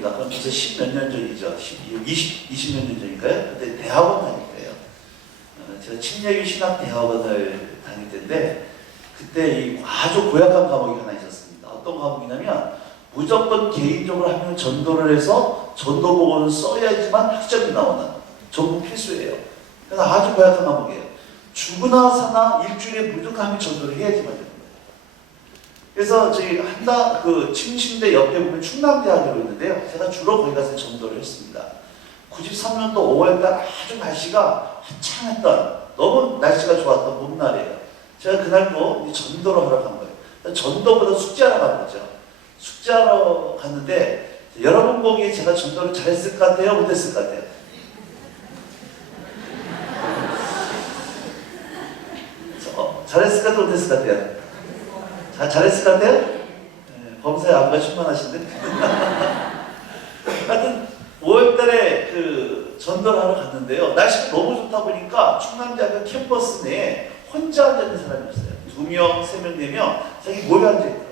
겁니다. 그럼 벌써 10몇 년 전이죠. 20몇 년 전인가요? 그때 대학원 다닐 때예요. 제가 침례교 신학대학원을 다닐 때인데 그때 아주 고약한 과목이 하나 있었습니다. 어떤 과목이냐면 무조건 개인적으로 한 명 전도를 해서 전도복음을 써야지만 학점이 나오는 전부 필수예요. 그래서 아주 고약한 과목이에요. 죽으나 사나 일주일에 무조건 한 명 전도를 해야지만 되는 거예요. 그래서 저희 그 침신대 옆에 보면 충남대학이라고 있는데요. 제가 주로 거기 가서 전도를 했습니다. 93년도 5월달 아주 날씨가 화창했던 너무 날씨가 좋았던 봄날이에요. 제가 그날도 전도를 하러 간 거예요. 전도보다 숙제하러 간 거죠. 숙제하러 갔는데 여러분 보기에 제가 전도를 잘했을 것 같아요? 못했을 것 같아요? 잘했을 것 같아요? 못했을 것 같아요? 잘했을 것 같아요? 네, 범사에 안가 충만하신데? 하여튼 5월달에 그 전도를 하러 갔는데요. 날씨가 너무 좋다 보니까 충남대학교 캠퍼스 내에 혼자 앉아있는 사람이 없어요. 2명, 3명, 4명 자기 모여 앉아있더라고요.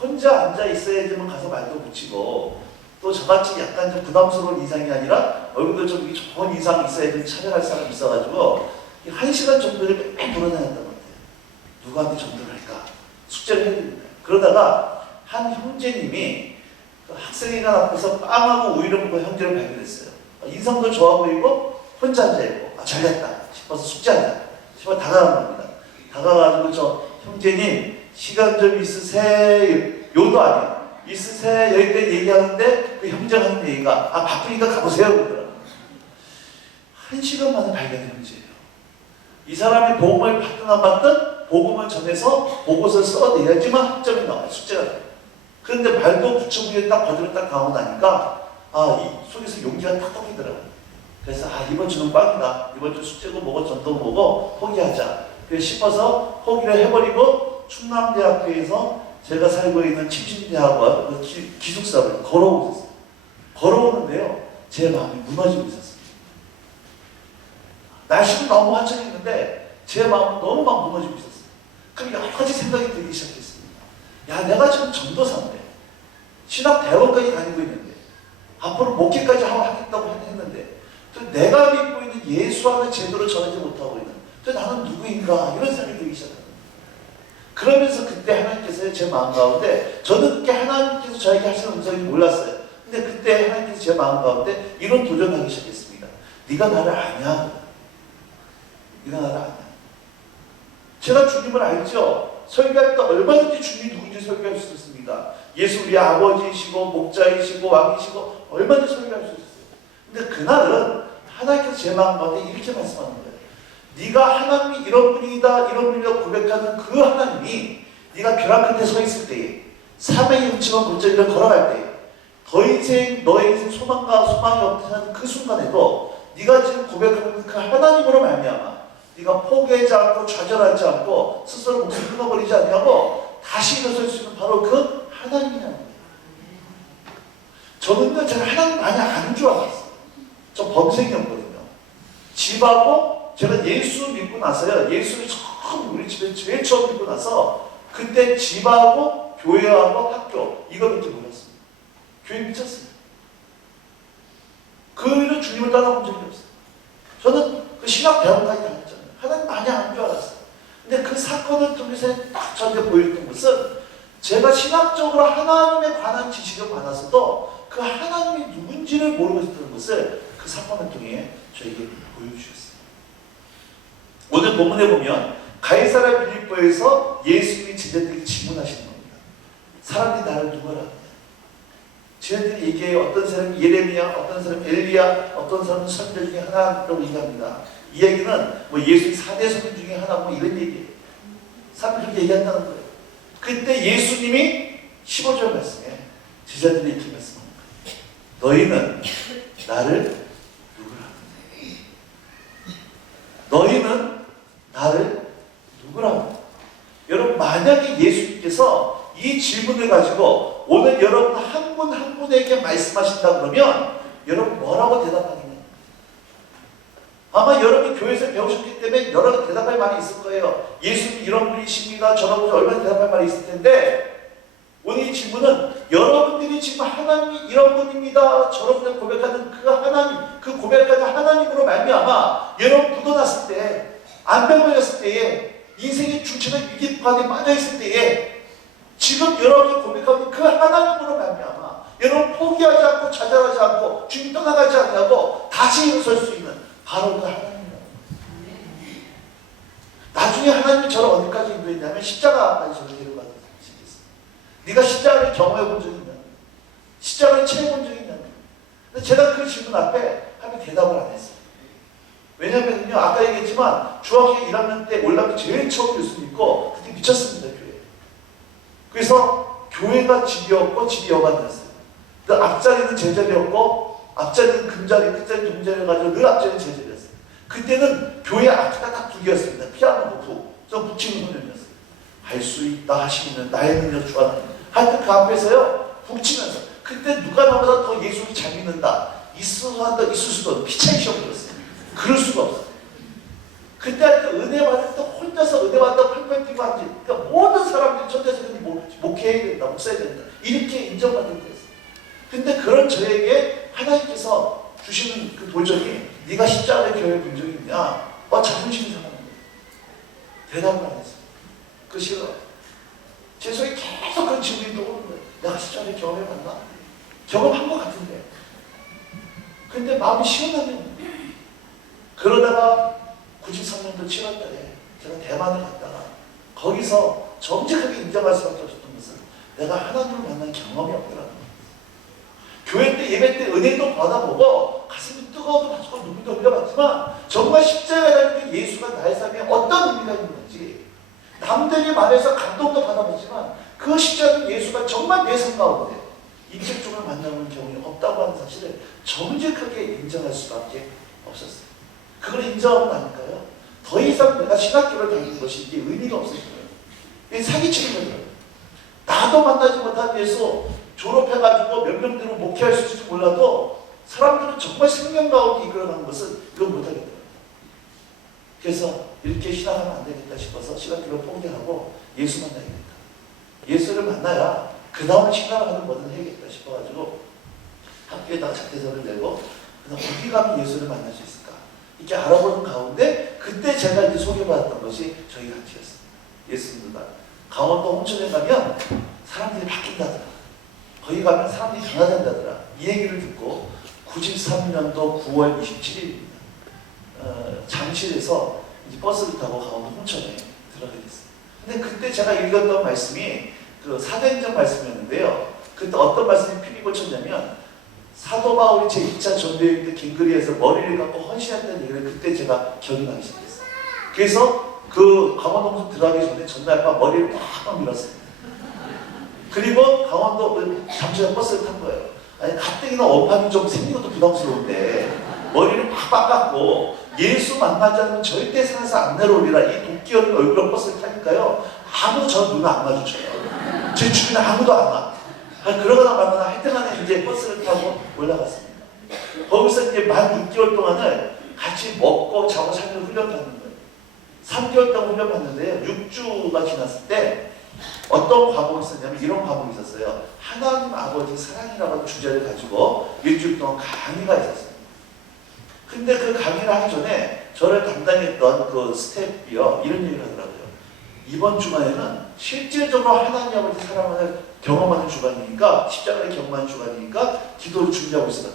혼자 앉아있어야지만 가서 말도 붙이고 또 저같이 약간 좀 부담스러운 인상이 아니라 얼굴도 좀 좋은 인상이 있어야 좀 차별할 사람이 있어가지고 1시간 정도를 뺑뺑 돌아다녔단 말이에요. 누구한테 전도를 할까? 숙제를 해야 됩니다. 그러다가 한 형제님이 학생회관 앞에서 빵하고 우유를 먹고 형제를 발견했어요. 인상도 좋아 보이고 혼자 앉아있고 잘됐다 싶어서 숙제한다 싶어서 다가간 겁니다. 다가가지고 저 형제님 시간 좀 있으세요? 요도 아니에요. 있으세요? 여기까지 얘기하는데 그 형제가 하는 얘기가 바쁘니까 가보세요 그러더라고요. 1시간 만에 발견한 형제예요. 이 사람이 복음을 받든 안 받든 복음을 전해서 보고서를 써내야지만 학점이 나와요. 숙제가 돼요. 그런데 말도 붙여보기에 딱 거절을 딱 당하고 나니까 이 속에서 용기가 딱 터지더라고요. 그래서 이번 주는 꽝이다. 이번 주 숙제고 뭐고 전도 뭐고 포기하자. 그래서 싶어서 포기를 해버리고 충남대학교에서 제가 살고 있는 침신대학원 그 기숙사를 걸어오고 있었어요. 걸어오는데요. 제 마음이 무너지고 있었어요. 날씨는 너무 화창했는데 제 마음은 너무 막 무너지고 있었어요. 그럼 여러 가지 생각이 들기 시작했습니다. 야, 내가 지금 전도사인데 신학대학원까지 다니고 있는데 앞으로 목회까지 하겠다고 했는데 또 내가 믿고 있는 예수와는 제대로 전하지 못하고 있는 또 나는 누구인가 이런 생각이 들기 시작합니다. 그러면서 그때 하나님께서 제 마음 가운데 저는 그때 하나님께서 저에게 하시는 음성이 몰랐어요. 근데 그때 하나님께서 제 마음 가운데 이런 도전하기 시작했습니다. 네가 나를 아냐? 네가 나를 아냐? 제가 주님을 알죠? 설교할 때 얼마든지 주님이 누군지 설교할 수 있었습니다. 예수 우리 아버지이시고 목자이시고 왕이시고 얼마든지 설교할 수 있었어요. 근데 그날은 하나님께서 제 마음 가운데 이렇게 말씀하는 거예요. 네가 하나님이 이런 분이다 이런 분이라고 고백하는 그 하나님이 네가 벼랑 끝에 서 있을 때에 삶의 흉측한 골짜기를 걸어갈 때에 더 인생 너의 인생 소망과 소망이 없다는 그 순간에도 네가 지금 고백하는 그 하나님으로 말미암아 네가 포기하지 않고 좌절하지 않고 스스로 목숨 끊어버리지 않냐고 다시 일어설 수 있는 바로 그 하나님이라는 거예요. 저는요 제가 하나님 많이 아는 줄 알았어요. 저 범생이었거든요. 집하고 제가 예수 믿고 나서요. 예수를 처음 우리 집에 제일 처음 믿고 나서 그때 집하고 교회하고 학교 이거밖에 몰랐습니다. 교회 미쳤어요. 그 일은 주님을 따라본 적이 없어요. 저는 그 신학대학원까지 다녔잖아요. 하나님 많이 아는 줄 알았어요. 근데 그 사건을 통해서 딱 저한테 보였던 것은 제가 신학적으로 하나님에 관한 지식을 받았어도 그 하나님이 누군지를 모르고 있었던 것을 그 사건을 통해 저에게 보여주셨어요. 오늘 본문에 보면 가이사랴 빌립보에서 예수님이 제자들에게 질문하시는 겁니다. 사람들이 나를 누구라 하느냐? 제자들이 얘기해요. 어떤 사람이 예레미야, 어떤 사람이 엘리야, 어떤 사람은 선지자 중에 하나라고 얘기합니다. 이 얘기는 뭐 예수의 4대 선지 중에 하나 뭐 이런 얘기예요. 사람들이 그렇게 얘기한다는 거예요. 그때 예수님이 15절 말씀에 제자들이 이렇게 말씀합니다. 너희는 나를 누구라 하느냐? 너희는 나를 누구라 하느냐? 여러분 만약에 예수님께서 이 질문을 가지고 오늘 여러분 한 분 한 분에게 말씀하신다 그러면 여러분 뭐라고 대답하겠냐? 아마 여러분이 교회에서 배우셨기 때문에 여러 가지 대답할 말이 있을 거예요. 예수님 이런 분이십니다. 저런 분이 얼마나 대답할 말이 있을 텐데 오늘 이 질문은 여러분들이 지금 하나님이 이런 분입니다. 저런 분 고백하는 그 하나님, 그 고백하는 하나님으로 말미암아 여러분 묻어났을 때, 안병 걸렸을 때에, 인생의 중차적 위기 가운데 빠져있을 때에 지금 여러분이 고백하는 그 하나님으로 말미암아 여러분 포기하지 않고 좌절하지 않고 주님 떠나가지 않고 다시 일어설 수 있는 바로 그 하나님이라고. 나중에 하나님이 저를 어디까지 인도했냐면 십자가까지 저를 데려가는 시기였어요. 네가 십자가를 경험해 본 적이 있냐? 십자가를 체해 본 적이 있냐? 근데 제가 그 질문 앞에 하면 대답을 안 했어요. 왜냐면요, 아까 얘기했지만 중학교 1학년 때 올라면 제일 처음 교수 믿고 그때 미쳤습니다, 교회. 그래서 교회가 집이었고 집이 여관이었어요. 그 앞자리는 제자리였고 앞자리는 금자리, 끝자리 동자리 가지고 늘 앞자리는 제자리였어요. 그때는 교회 앞에가 딱 두 개였습니다. 피아노 북, 좀 북치는 소년이었어요. 할 수 있다 하시면 나의 능력 주하나니. 하여튼 그 앞에서요, 북치면서 그때 누가 나보다 더 예수를 잘 믿는다. 있을 수도 없는 피차이 시험 들었어요. 그럴 수가 없어요. 그때 할 때 은혜 받을 때 혼자서 은혜 받다 펄펄 뛰고 앉지. 그러니까 모든 사람들이 천대적인 목회해야 된다, 목사해야 된다. 이렇게 인정받을 때였어요. 근데 그런 저에게 하나님께서 주시는 그 도전이 네가 십자가의 교회에 본 적이 있냐? 자존심이 상하는 거예요. 대답을 안 했어요. 그 싫어. 제 속에 계속 그런 질문이 떠오르는 거예요. 내가 십자가의 경험해봤나? 경험한 것 같은데. 근데 마음이 시원하면 그러다가 93년도 7월달에 제가 대만을 갔다가 거기서 정직하게 인정할 수밖에 없었던 것은 내가 하나님을 만난 경험이 없더라는 거예요. 교회 때 예배 때 은혜도 받아보고 가슴이 뜨거워도 받고 눈물도 흘려봤지만 정말 십자가라는 그 예수가 나의 삶에 어떤 의미가 있는 건지 남들이 말해서 감동도 받아보지만 그 십자가 예수가 정말 내 삶 가운데 인격적으로 만나는 경험이 없다고 하는 사실을 정직하게 인정할 수밖에 없었어요. 그걸 인정하고 나니까요, 더 이상 내가 신학교를 다니는 것이 이게 의미가 없어진 거예요. 이게 사기치는 거예요. 나도 만나지 못한 예수 졸업해가지고 몇 명대로 목회할 수 있을지 몰라도 사람들은 정말 생명 가운데 이끌어가는 것은 이건 못하겠더라고요. 그래서 이렇게 신학하면 안 되겠다 싶어서 신학교를 포기하고 예수 만나야겠다. 예수를 만나야 그 다음에 신학을 하는 뭐든 해야겠다 싶어가지고 학교에다가 자퇴서를 내고 어디 가면 예수를 만날 수 있을까? 이렇게 알아보는 가운데 그때 제가 이제 소개받았던 것이 저희 단체였습니다. 예수님과 강원도 홍천에 가면 사람들이 바뀐다더라. 거기 가면 사람들이 변화된다더라. 이 얘기를 듣고 93년도 9월 27일입니다. 잠실에서 이제 버스를 타고 강원도 홍천에 들어가게 됐어요. 근데 그때 제가 읽었던 말씀이 그 사도행전 말씀이었는데요. 그때 어떤 말씀이 피리 꽂혔냐면 사도 바울이 제2차 전도여행 때 길거리에서 머리를 감고 헌신했다는 얘기를 그때 제가 기억이 나기 시작했어요. 그래서 그 강원도 홍천 들어가기 전에 전날 밤 머리를 팍 밀었어요. 그리고 강원도 잠시만 버스를 탄 거예요. 아니 가뜩이나 어판이 좀 생긴 것도 부담스러운데 머리를 팍 깎고 예수 만나지 않으면 절대 산에서 안 내려오리라 이 도끼 어린 얼굴로 버스를 타니까요, 아무도 저 눈을 안 마주쳐요. 제 주변에 아무도 안 와. 그러거나 말거나 하여튼간에 이제 버스를 타고 올라갔습니다. 거기서 이제 만 6개월 동안을 같이 먹고 자고 살면 훈련 받는 거예요. 3개월 동안 훈련 받는데요, 6주가 지났을 때 어떤 과목이 있었냐면 이런 과목이 있었어요. 하나님 아버지 사랑이라고 하는 주제를 가지고 일주일 동안 강의가 있었어요. 근데 그 강의를 하기 전에 저를 담당했던 그 스태프이요, 이런 얘기를 하더라고요. 이번 주간에는 실질적으로 하나님 아버지 사랑을 경험하는 주간이니까, 십자가를 경험하는 주간이니까 기도를 준비하고 있어요.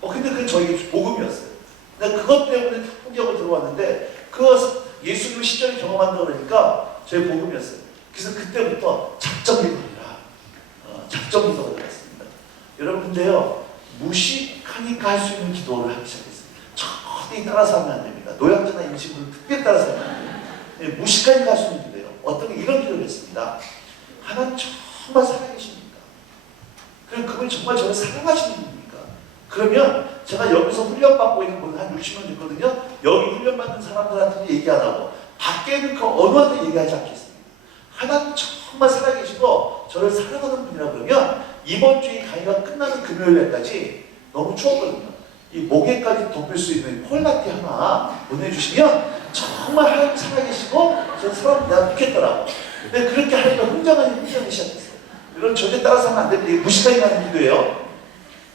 근데 그게 저희 복음이었어요. 근데 그것 때문에 폭격을 들어왔는데 그 예수님을 십자가를 경험한다 그러니까 저희 복음이었어요. 그래서 그때부터 작정 기도하라. 작정 기도가 들어갔습니다. 여러분 근데요, 무식하니까 할 수 있는 기도를 하기 시작했어요. 절대 따라서 하면 안 됩니다. 노약자나 임신부는 특별히 따라서 하면 안 돼요. 무식하니까 할 수 있는 기도예요. 어떤 이런 기도를 했습니다. 하나님 정말 살아계십니까? 그럼 그분이 정말 저를 사랑하시는 분입니까? 그러면 제가 여기서 훈련받고 있는 분은 한 60명 있거든요. 여기 훈련받는 사람들한테 얘기 안 하고 밖에 있는 그 어느한테 얘기하지 않겠습니다. 하나님 정말 살아계시고 저를 사랑하는 분이라 그러면 이번 주에 강의가 끝나는 금요일날까지 너무 추웠거든요. 이 목에까지 덮을 수 있는 폴라티 하나 보내주시면 정말 하나님 살아계시고 저는 사람 내가 믿겠더라고. 근데 그렇게 하니까 훈장이 시작했어요. 이런 절대 따라서 하면 안 됩니다. 이게 무시하게 하는 기도예요.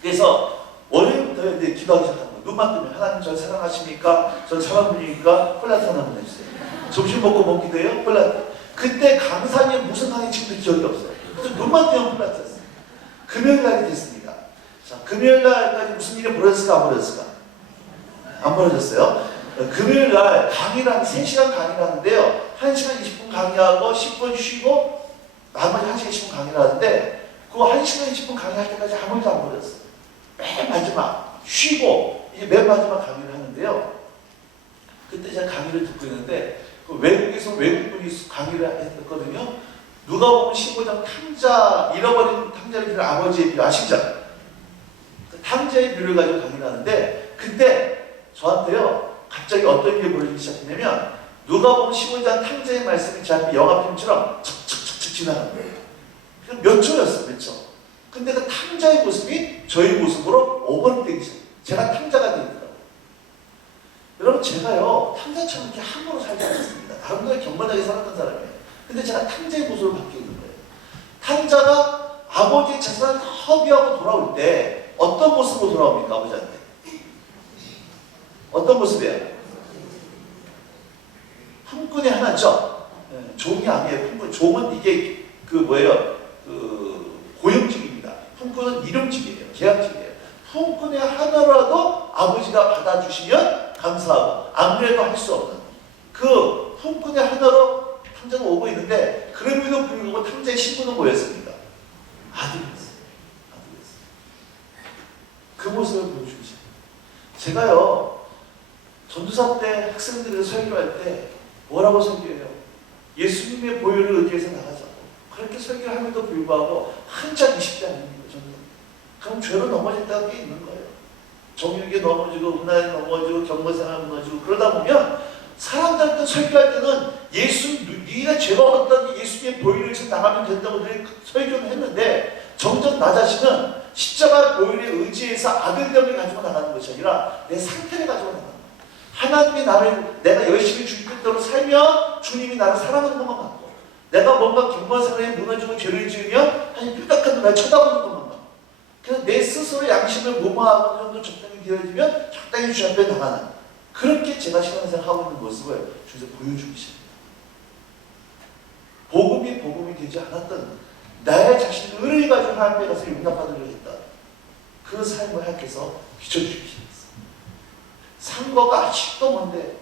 그래서 월요일부터 이제 기도하기 시작하는 거예요. 눈만 뜨면 하나님 절 사랑하십니까? 전 사랑분이니까 콜라트 하나 보내주세요. 점심 먹고 뭐 기도해요? 콜라트. 그때 강산이 무슨 강의 지금도 기억이 없어요. 그래서 눈만 뜨면 콜라트였어요. 금요일 날이 됐습니다. 자, 금요일 날까지 무슨 일이 벌어졌을까 안 벌어졌을까? 안 벌어졌어요. 금요일 날 강의를 한 3시간 강의를 하는데요. 1시간 20분 강의하고 10분 쉬고 나머지 1시간 20분 강의를 하는데 그 1시간 20분 강의할 때까지 아무 일도 안 벌어졌어요. 맨 마지막 쉬고 이제 맨 마지막 강의를 하는데요. 그때 제가 강의를 듣고 있는데 그 외국에서 외국분이 강의를 했거든요. 누가 보면 15장 탕자, 잃어버린 탕자를 기른 아버지의 비유 아시죠? 그 탕자의 비유를 가지고 강의를 하는데 그때 저한테요 갑자기 어떤 일이 벌어지기 시작했냐면 누가 보면 15장 탕자의 말씀이 제 앞에 영화ფილ처럼 척척척척 지나가는 거예요. 몇 초였어요, 몇 초. 근데 그 탕자의 모습이 저희 모습으로 오버랩되기 시작해요. 제가 탕자가 되더라고요. 여러분 제가요 탕자처럼 이렇게 함부로 살지 않았습니다. 나름대로 경건하게 살았던 사람이에요. 근데 제가 탕자의 모습으로 바뀌어 있는 거예요. 탕자가 아버지의 재산을 다 허비하고 돌아올 때 어떤 모습으로 돌아옵니까? 아버지한테 어떤 모습이에요? 품꾼이 하나죠. 네, 종이 아니에요. 품꾼. 종은 이게 그 뭐예요? 그 고용직입니다. 품꾼은 일용직이에요. 계약직이에요. 품꾼의 하나라도 아버지가 받아주시면 감사하고 아무래도 할 수 없는 그 품꾼의 하나로 탕자가 오고 있는데 그럼에도 불구하고 탕자의 신분은 뭐였습니까? 아들이었어요. 아들이었어요. 그 모습을 보여주기 시작해요. 제가요 전도사 때 학생들을 설교할 때 뭐라고 설교해요? 예수님의 보혈을 의지해서 나가자고. 그렇게 설교를 함에도 불구하고 한참 20대 아닙니까? 저는. 그럼 죄로 넘어진다는 게 있는 거예요. 정욕에 넘어지고 은하에 넘어지고 경건생활에 넘어지고 그러다 보면 사람들한테 설교할 때는 네가 죄가 없다는 예수님의 보혈을 의지해서 나가면 된다고 늘 설교를 했는데 정작 나 자신은 십자가 보혈에 의지해서 아들됨을 가지고 나가는 것이 아니라 내 상태를 가지고 나가는 거예요. 하나님이 내가 열심히 주님 뜻대로 살면 주님이 나를 사랑하는 것만 같고 내가 뭔가 경건생활에 무너지고 죄를 지으면 하나님 뾰족한 날 쳐다보는 것만 같고 그래서 내 스스로 양심을 무마하고 정도 적당히 되어지면 적당히 주 앞에 나가는 그렇게 제가 신앙생활 하고 있는 모습을 주님께서 보여주기 시작합니다. 복음이 되지 않았던 나의 자신을 의뢰해 가지고 하나님 앞에 가서 용납받으려 했던 그 삶을 하나님께서 비춰주기 시작했어요. 상거가 아직도 먼데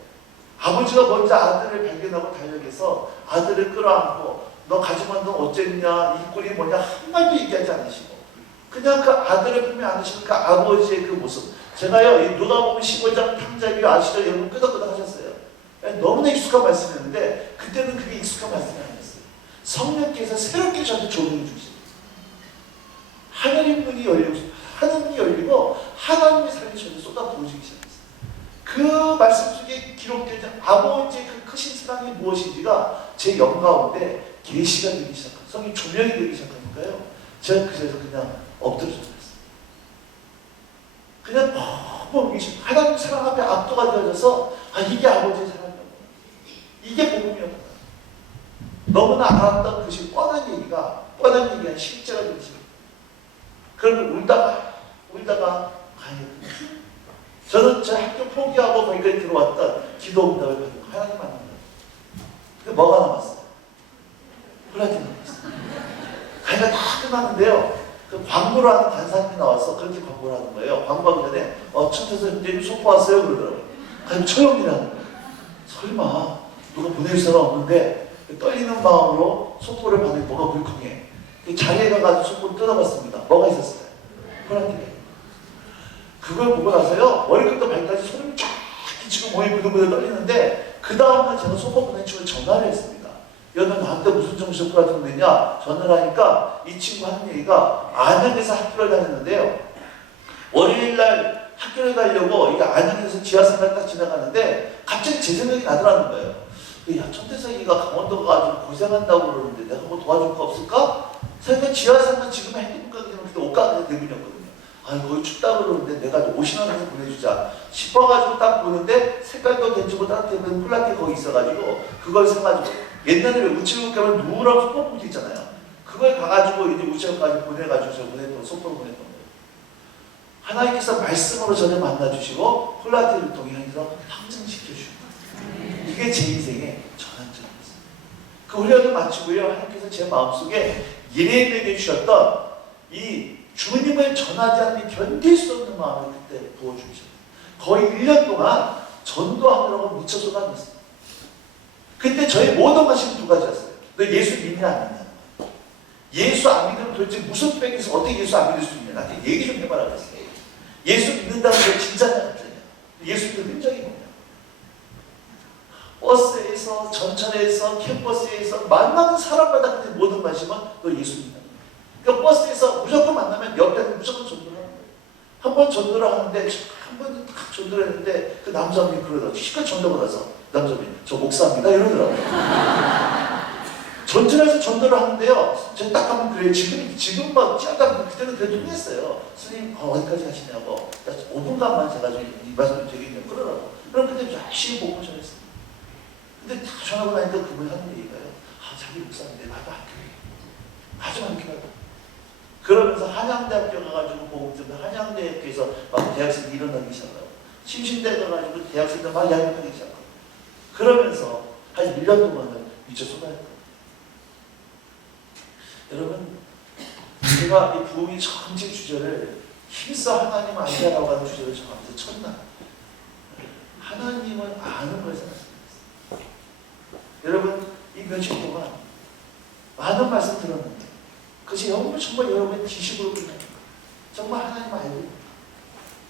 아버지가 먼저 아들을 발견하고 달려가서 아들을 끌어안고 너 가지만 너 어쨌냐 이 꼴이 뭐냐 한마디도 얘기하지 않으시고 그냥 그 아들을 품에 안으시니까 아버지의 그 모습 제가요 누가 보면 15장 탕자비 아시죠? 여러분 끄덕끄덕 하셨어요. 너무나 익숙한 말씀이었는데 그때는 그게 익숙한 말씀이 아니었어요. 성령께서 새롭게 저한테 조명해 주시고 하늘의 문이 열리고 하늘문이 열리고 하나님의 삶이 저한테 쏟아부어지기 시작했어요. 그 말씀 속에 기록된 아버지의 그 크신 사랑이 무엇인지가 제 영 가운데 계시가 되기 시작한 성령 조명이 되기 시작하니까요. 제가 그 자리에서 그냥 엎드려져 버렸어요. 그냥 너무 하나님 사랑 앞에 압도가 되어져서 이게 아버지의 사랑이었구나. 이게 복음이었구나. 너무나 알았던 그것이 뻔한 얘기가 실제가 되기 시작해요. 그러면 울다가 가요. 저는 제 학교 포기하고 거기까지 들어왔던 기도 응답을 받고 하나님 만난 거예요. 근데 뭐가 남았어요? 콜라겐 남았어요. 강의가 다 끝났는데요. 그 광고를 하는 간사님이 나와서 그렇게 광고를 하는 거예요. 광고하기 전에 천태서 형제님 소포 왔어요? 그러더라고요. 강의 처형이라는 거예요. 설마 누가 보낼 사람 없는데 떨리는 마음으로 소포를 받을 뭐가 불컹해. 그 자리에 가가지고 소포를 뜯어봤습니다. 뭐가 있었어요? 콜라겐. 그걸 보고 나서요 머리끝부터 발까지 소름이 쫙 끼치고 몸이 부들부들 떨리는데 그 다음날 제가 소포 보낸 친구에 전화를 했습니다. 야 너 나한테 무슨 정신을 같은 거냐 전화를 하니까 이 친구 하는 얘기가 안양에서 학교를 다녔는데요. 월요일날 학교를 가려고 이게 안양에서 지하상가를 딱 지나가는데 갑자기 제 생각이 나더라는 거예요. 야 천태석이가 강원도 가가지고 고생한다고 그러는데 내가 뭐 도와줄 거 없을까? 생각 지하상가 지금 핸드폰 가기 전에 그때 옷가게 대문이었거든요. 거기 춥다 그러는데 내가 옷이나 하나 보내주자 싶어가지고 딱 보는데 색깔도 괜찮고 따뜻한 폴라티 거기 있어가지고 그걸 사가지고 옛날에 왜 우체국 가면 누런 소포봉지 있잖아요. 그걸 가가지고 이제 우체국까지 보내가지고 제가 보냈던, 속보로 보냈던 거예요. 하나님께서 말씀으로 저를 만나주시고 플라티를 통해서 확증시켜주신 거예요. 이게 제 인생의 전환점이었어요. 그 훈련을 마치고요, 하나님께서 제 마음속에 예레미야에게 주셨던 이 주님을 전하지 않으면 견딜 수 없는 마음을 그때 부어주셨어요. 거의 1년 동안 전도하느라고 미쳐 쏟아냈어요. 그때 저의 모든 것이 두 가지였어요. 너 예수 믿냐 안 믿냐. 예수 안 믿으면 도대체 무슨 빽에서 어떻게 예수 안 믿을 수 있냐. 나한테 얘기 좀 해봐라 그랬어요. 예수 믿는다는 게 진짜냐 가짜냐. 예수 믿는 흔적이 뭐냐. 버스에서, 전철에서, 캠퍼스에서 만나는 사람마다 그때 모든 관심은 너 예수 믿냐. 그러니까 버스에서 무조건 만나면 옆에는 무조건 전도를 하는 거예요. 한 번 전도를 하는데 한 번 딱 전도를 했는데 그 남자분이 그러더라고요. 시간 전도가 나서 남자분이 저 목사입니다 이러더라고요. 전철에서 전도를 하는데요. 제가 딱 하면 그래요. 지금 막 찌하다 그때는 그래도 통했어요. 스님 어디까지 하시냐고. 5분간만 제가 좀 이 말씀 드리면 그러라고. 그럼 그때 열심히 복음 전했어요. 근데 다 전하고 나니까 그분이 하는 얘기가요. 자기 목사인데 나도 안 교회. 아주 안 교회. 그러면서 한양대학교 가가지고 복음 듣는 한양대학교에서 막 대학생들이 일어나기 시작하고 심신대 가가지고 대학생들 막 양육하기 시작하고 그러면서 한 1년 동안은 미쳐 쏟아냈다. 여러분, 제가 이 부흥의 전체 주제를 힘써 하나님 알자라고 하는 주제를 정하면서 첫날 하나님을 아는 걸 생각했습니다. 여러분, 이 며칠 동안 많은 말씀 들었는데 그것이 정말 여러분의 지식으로 끝납니다. 정말 하나님 알고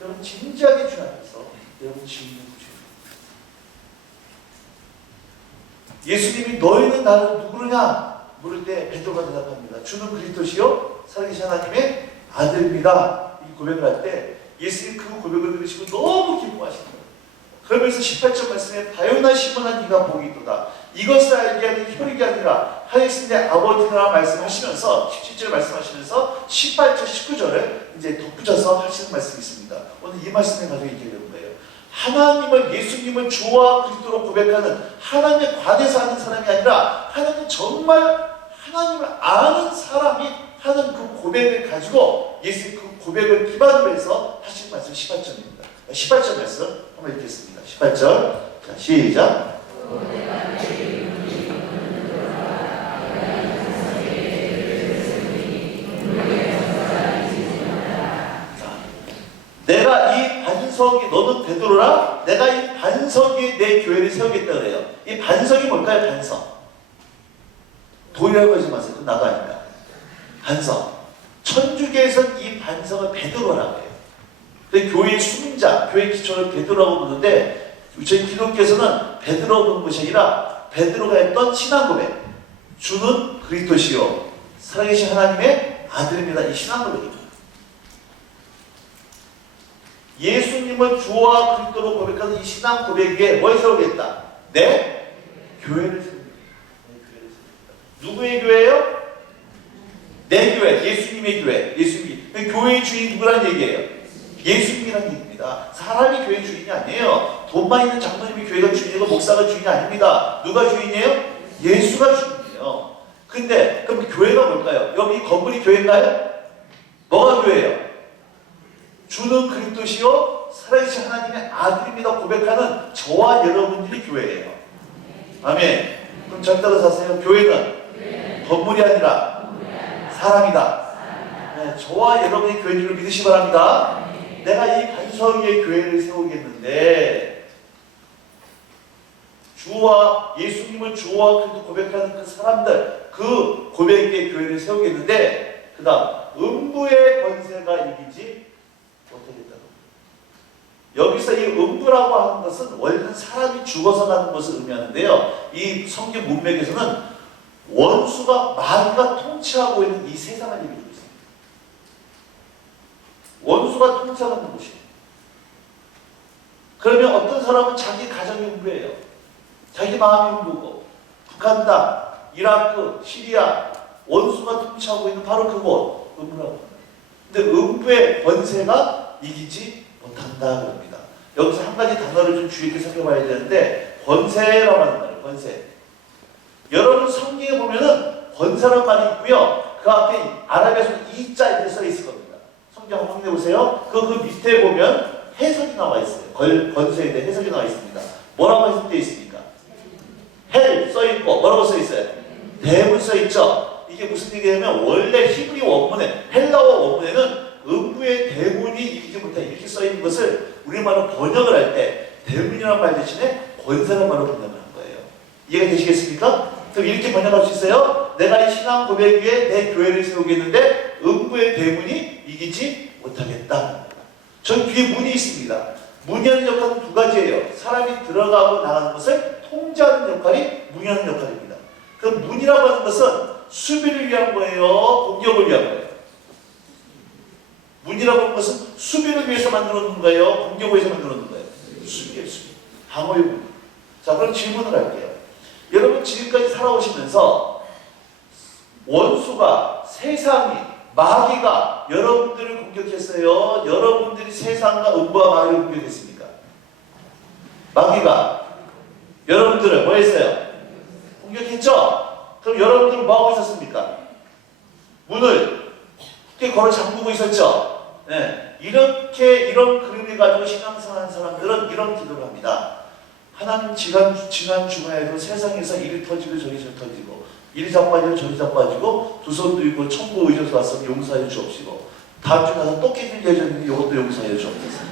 여러분 진지하게 주 앞에서 여러분 질문해 보세요. 예수님이 너희는 나를 누구느냐 물을 때 베드로가 대답합니다. 주는 그리스도시요 살아계신 하나님의 아들입니다. 이 고백을 할 때 예수님 그 고백을 들으시고 너무 기뻐하시는 거예요. 그러면서 18절 말씀에 바요나 시몬아 네가 복이 있도다. 이것을 알게 하는 혈육이 아니라 하나님 내 아버지라 말씀하시면서 17절 말씀하시면서 18절 19절을 이제 덧붙여서 하시는 말씀이 있습니다. 오늘 이 말씀을 가지고 얘기해 볼 거예요. 하나님을 예수님을 주와 그리스도로 고백하는 하나님에 관해서 하는 사람이 아니라 하나님 정말 하나님을 아는 사람이 하는 그 고백을 가지고 예수님 그 고백을 기반으로 해서 하신 말씀 18절입니다. 18절 말씀 한번 읽겠습니다. 18절 자 시작. 내가 이 반석이 너는 베드로라 내가 이 반석이 내 교회를 세우겠다 그래요. 이 반석이 뭘까요? 반석. 돌이라고 하지 마세요. 그건 나도 아닙니다. 반석. 천주교에서는 이 반석을 베드로라고 해요. 근데 교회의 수문자, 교회의 기초를 베드로라고 부르는데 저희 기독교에서는 베드로라고 부르는 것이 아니라 베드로가 했던 신앙 고백. 주는 그리스도시요 살아계신 하나님의 아들입니다. 이 신앙 고백입니다. 예수님을 주와 그리스도로 고백하는 이 신앙 고백에 뭘 세우겠다? 내 교회를 세우겠다. 누구의 교회예요? 내 교회, 예수님의 교회. 예수님. 교회의 주인이 누구란 얘기예요? 예수님이란 얘기입니다. 사람이 교회 주인이 아니에요. 돈만 있는 장로님이 교회가 주인이고 목사가 주인이 아닙니다. 누가 주인이에요? 예수가 주인이에요. 근데 그럼 교회가 뭘까요? 여기 이 건물이 교회인가요? 뭐가 교회예요? 주는 그리스도시요 살아계신 하나님의 아들입니다 고백하는 저와 여러분들이 교회예요. 아멘. 그럼 절 따라서 하세요. 교회는 건물이 아니라 사람이다. 네, 저와 여러분의 교회인 줄 믿으시 바랍니다. 내가 이 반석 위에 교회를 세우겠는데 주와 예수님을 주와 그리스도 고백하는 그 사람들 그 고백 위에 교회를 세우겠는데 그 다음 음부의 권세가 이기지 못하겠다고. 여기서 이 음부라고 하는 것은 원래는 사람이 죽어서 가는 것을 의미하는데요. 이 성경 문맥에서는 원수가 마귀가 통치하고 있는 이 세상을 얘기해주고 있습니다. 원수가 통치하는 곳이에요. 그러면 어떤 사람은 자기 가정이 음부예요. 자기 마음이 음부고 북한 땅, 이라크, 시리아 원수가 통치하고 있는 바로 그곳 음부라고 합니다. 근데 음부의 권세가 이기지 못한다 그럽니다. 여기서 한 가지 단어를 좀 주의 깊게 살펴봐야 되는데 권세라고 하는 말이에요. 권세. 여러분 성경에 보면은 권세라는 말이 있고요. 그 앞에 아랍에서 이자 이렇게 써 있을 겁니다. 성경 한번 확인해 보세요. 그 밑에 보면 해석이 나와 있어요. 건서에 대해 해석이 나와 있습니다. 뭐라고 해석되어 있습니까? 헬 써 있고 뭐라고 써 있어요? 대문 써 있죠. 이게 무슨 얘기냐면 원래 히브리 원문에 헬라어 원문에는 음부의 대문이 이기지 못해 이렇게 써 있는 것을 우리말로 번역을 할 때 대문이라는 말 대신에 권세라는 말로 번역을 한 거예요. 이해가 되시겠습니까? 그럼 이렇게 번역할 수 있어요. 내가 이 신앙 고백 위에 내 교회를 세우겠는데 음부의 대문이 이기지 못하겠다. 전 뒤에 문이 있습니다. 문이 하는 역할은 두 가지예요. 사람이 들어가고 나가는 것을 통제하는 역할이 문이 하는 역할입니다. 그 문이라고 하는 것은 수비를 위한 거예요? 공격을 위한 거예요? 문이라고 하는 것은 수비를 위해서 만들어 놓은 거예요? 공격을 위해서 만들어 놓은 거예요? 수비예요, 수비. 방어의 문. 자, 그럼 질문을 할게요. 여러분 지금까지 살아오시면서 원수가, 세상이, 마귀가 여러분들을 공격했어요? 여러분들이 세상과 음부와 마귀를 공격했습니까? 마귀가 여러분들을 뭐 했어요? 공격했죠? 그럼 여러분들은 뭐 하고 있었습니까? 문을 크게 걸어 잠그고 있었죠? 네. 이렇게 이런 그림을 가지고 신앙생활하는 사람들은 이런 기도를 합니다. 하나님 지난 주간에도 세상에서 이리 터지고 저리 터지고 이리 자빠지고 저리 자빠지고 두 손도 있고 천국 의젓 와서 용서하여 주옵시고 다음 주 가서 또 깨질 예정인데 이것도 용서하여 주옵소서.